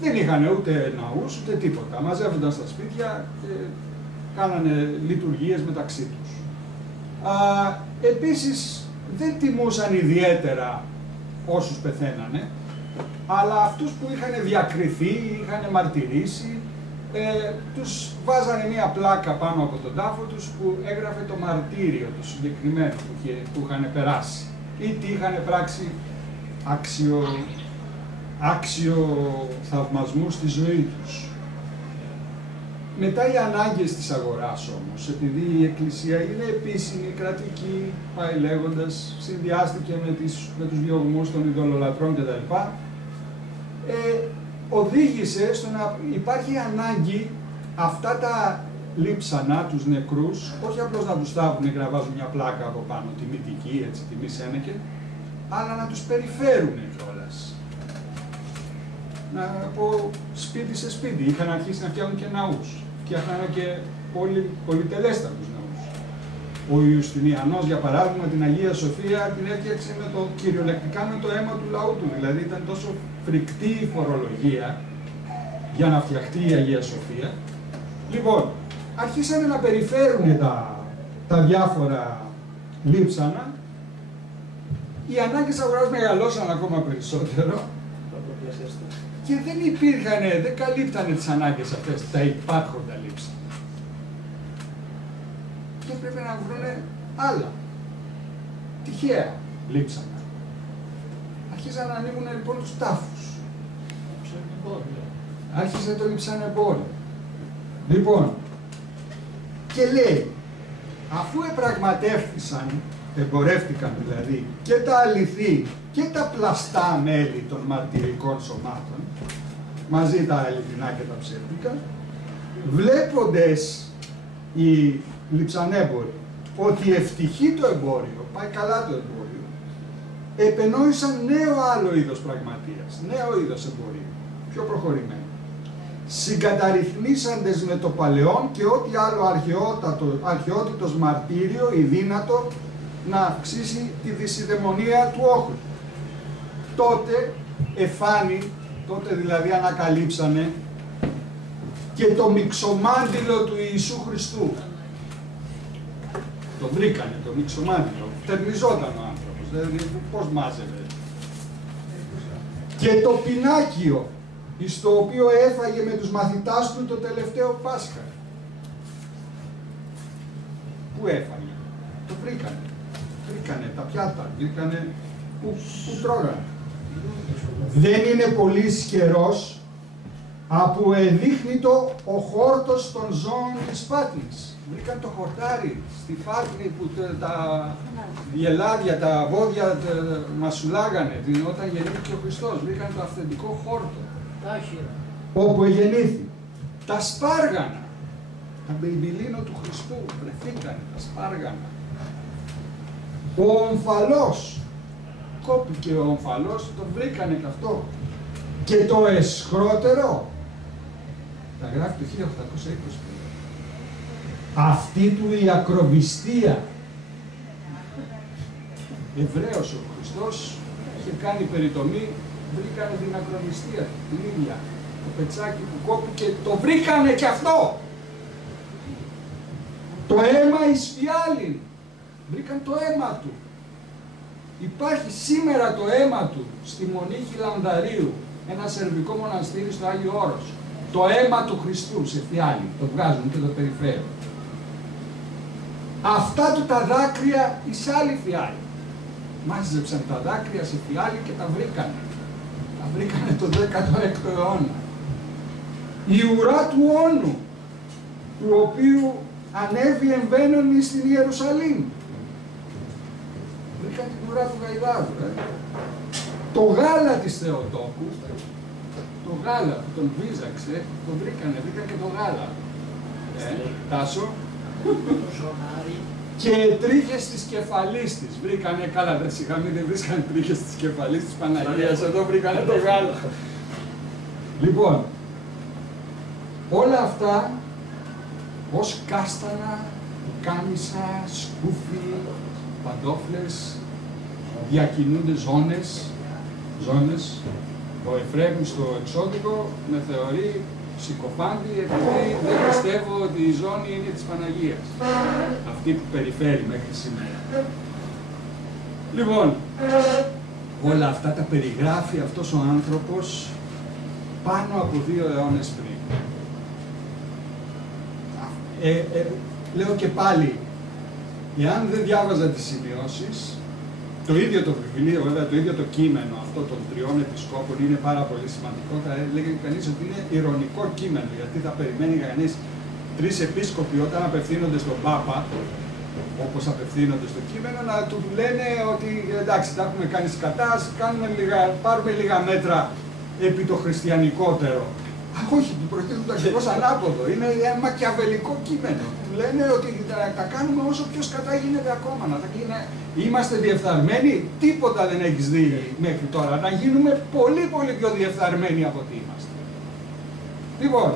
δεν είχαν ούτε ναούς ούτε τίποτα. Μαζεύονταν στα σπίτια και κάνανε λειτουργίες μεταξύ τους. Επίσης δεν τιμούσαν ιδιαίτερα όσους πεθαίνανε, αλλά αυτούς που είχαν διακριθεί, είχαν μαρτυρήσει, τους βάζανε μία πλάκα πάνω από τον τάφο τους που έγραφε το μαρτύριο του συγκεκριμένο που είχαν περάσει ή τι είχαν πράξει άξιο θαυμασμού στη ζωή τους. Μετά οι ανάγκες της αγοράς όμως, επειδή η Εκκλησία είναι επίσημη, κρατική, πάει λέγοντας, συνδυάστηκε με τους διωγμούς των ειδωλολατρών κτλ. Οδήγησε στο να υπάρχει ανάγκη αυτά τα λείψανα, τους νεκρούς, όχι απλώς να τους θάβουν και να βάζουν μια πλάκα από πάνω, τιμητική, έτσι, τιμή Σένεκεν, αλλά να τους περιφέρουν κιόλας. από σπίτι σε σπίτι. Είχαν αρχίσει να φτιάχνουν και ναούς. Φτιάχνανε και πολυτελέστατους ναούς. Ο Ιουστινιανός, για παράδειγμα, την Αγία Σοφία την έφτιαξε κυριολεκτικά με το αίμα του λαού του. Δηλαδή ήταν τόσο φρικτή η φορολογία για να φτιαχτεί η Αγία Σοφία. Λοιπόν, αρχίσανε να περιφέρουν τα διάφορα λείψανα. Οι ανάγκες αγοράς μεγαλώσαν ακόμα περισσότερο και δεν καλύπτανε τις ανάγκες αυτές, τα υπάρχοντα λείψανα. Και έπρεπε να βρουν άλλα, τυχαία λείψανα. Αρχίσαν να ανοίγουν λοιπόν τους τάφους. Άρχισε το λειψανεμπόριο. Λοιπόν, και λέει, αφού εμπορεύτηκαν δηλαδή και τα αληθή και τα πλαστά μέλη των μαρτυρικών σωμάτων, μαζί τα αληθινά και τα ψεύτικα, βλέποντες οι λειψανέμποροι ότι ευτυχεί το εμπόριο, πάει καλά το εμπόριο, επενόησαν νέο άλλο είδος πραγματείας, νέο είδος εμπορίου, πιο προχωρημένο. Συγκαταρρυθμίσαντες με το παλαιόν και ό,τι άλλο αρχαιότητος μαρτύριο ή δύνατο να αυξήσει τη δυσιδαιμονία του όχλου. Τότε δηλαδή ανακαλύψανε και το μυξομάντιλο του Ιησού Χριστού. Το βρήκανε το μυξομάντιλο, φτερνιζόταν ο άνθρωπος, δηλαδή πώς μάζευε. Και το πινάκιο, στο οποίο έφαγε με τους μαθητάς του το τελευταίο Πάσχα. Πού έφαγε? Το βρήκανε. Βρήκανε τα πιάτα, βρήκανε που τρώγανε. Δεν είναι πολύ καιρός από εδείχνητο ο χόρτος των ζώων της Φάτνης. Βρήκαν το χορτάρι στη Φάτνη που τα γελάδια, τα βόδια μασουλάγανε όταν γεννήθηκε ο Χριστός. Βρήκαν το αυθεντικό χόρτο. Όπου εγεννήθη. Τα σπάργανα, τα μπεϊμπιλίνο του Χριστού, βρεθήκανε τα σπάργανα. Ο ομφαλός, κόπηκε ο ομφαλός, το βρήκανε και αυτό. Και το εσχρότερο, τα γράφει το 1820. Αυτή του η ακροβιστία. Εβραίος ο Χριστός, είχε κάνει περιτομή, βρήκανε την ακροβιστία, την ίδια. Το πετσάκι που κόπηκε, το βρήκανε και αυτό. Το αίμα εις φιάλιν. Βρήκαν το αίμα του. Υπάρχει σήμερα το αίμα του στη Μονή Χιλανδαρίου, ένα σερβικό μοναστήρι στο Άγιο Όρος. Το αίμα του Χριστού σε φιάλι. Το βγάζουν και το περιφέρουν. Αυτά του τα δάκρυα εις άλλη φιάλι. Μάζεψαν τα δάκρυα σε φιάλι και τα βρήκανε. Τα βρήκανε το 16ο αιώνα. Η ουρά του όνου, του οποίου ανέβη εμβαίνονη στην Ιερουσαλήμ. Βρήκαν την ουρά του Γαϊδάρου. Το γάλα της Θεοτόκου, το γάλα που τον βίζαξε, το βρήκαν και το γάλα. Τάσο. Και τρίχες της κεφαλής της. Βρήκανε, καλά δεν βρίσκανε τρίχες της κεφαλής της Παναγίας, εδώ βρήκανε το γάλα. Λοιπόν, όλα αυτά ως κάστανα, κάμισα, σκούφι, παντόφλες, διακινούνται ζώνες. Ο Εφραίμ στο Εξώδικο με θεωρεί συκοφάντη επειδή δεν πιστεύω ότι η ζώνη είναι της Παναγίας. Αυτή που περιφέρει μέχρι σήμερα. Λοιπόν, όλα αυτά τα περιγράφει αυτός ο άνθρωπος πάνω από 2 αιώνες πριν. Λέω και πάλι, εάν δεν διάβαζα τις σημειώσεις, το ίδιο το βιβλίο, βέβαια, το ίδιο το κείμενο αυτό των 3 επισκόπων είναι πάρα πολύ σημαντικό. Θα έλεγε κανείς ότι είναι ηρωνικό κείμενο, γιατί θα περιμένει κανείς 3 επίσκοποι όταν απευθύνονται στον Πάπα, όπως απευθύνονται στο κείμενο, να του λένε ότι εντάξει, τα έχουμε κάνει σκατά, πάρουμε λίγα μέτρα επί το χριστιανικότερο Όχι, του προτείνουν το ακριβώς ανάποδο. Είναι ένα μακιαβελικό κείμενο. Του λένε ότι τα κάνουμε όσο πιο σκατά γίνεται ακόμα. Είμαστε διεφθαρμένοι, τίποτα δεν έχεις δει μέχρι τώρα. Να γίνουμε πολύ πολύ πιο διεφθαρμένοι από ό,τι είμαστε. Λοιπόν,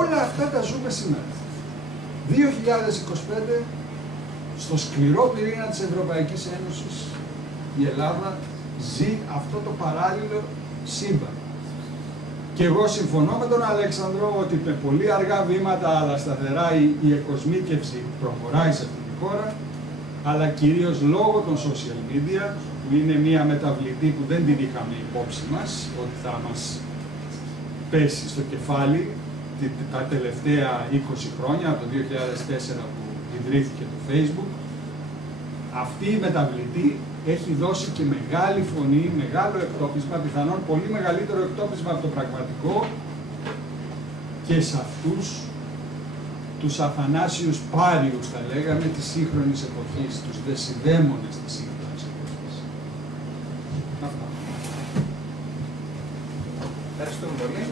όλα αυτά τα ζούμε σήμερα. 2025, στο σκληρό πυρήνα της Ευρωπαϊκής Ένωσης, η Ελλάδα ζει αυτό το παράλληλο σύμπαν. Και εγώ συμφωνώ με τον Αλέξανδρο ότι με πολύ αργά βήματα αλλά σταθερά η εκοσμίκευση προχωράει σε αυτή τη χώρα, αλλά κυρίως λόγω των social media, που είναι μια μεταβλητή που δεν την είχαμε υπόψη μας, ότι θα μας πέσει στο κεφάλι τα τελευταία 20 χρόνια, από το 2004 που ιδρύθηκε το Facebook. Αυτή η μεταβλητή έχει δώσει και μεγάλη φωνή, μεγάλο εκτόπισμα, πιθανόν πολύ μεγαλύτερο εκτόπισμα από το πραγματικό, και σε αυτούς τους Αθανάσιους Πάριους, θα λέγαμε, της σύγχρονης εποχής, τους δεσιδαίμονες της σύγχρονης εποχής. Αυτά. Ευχαριστούμε πολύ.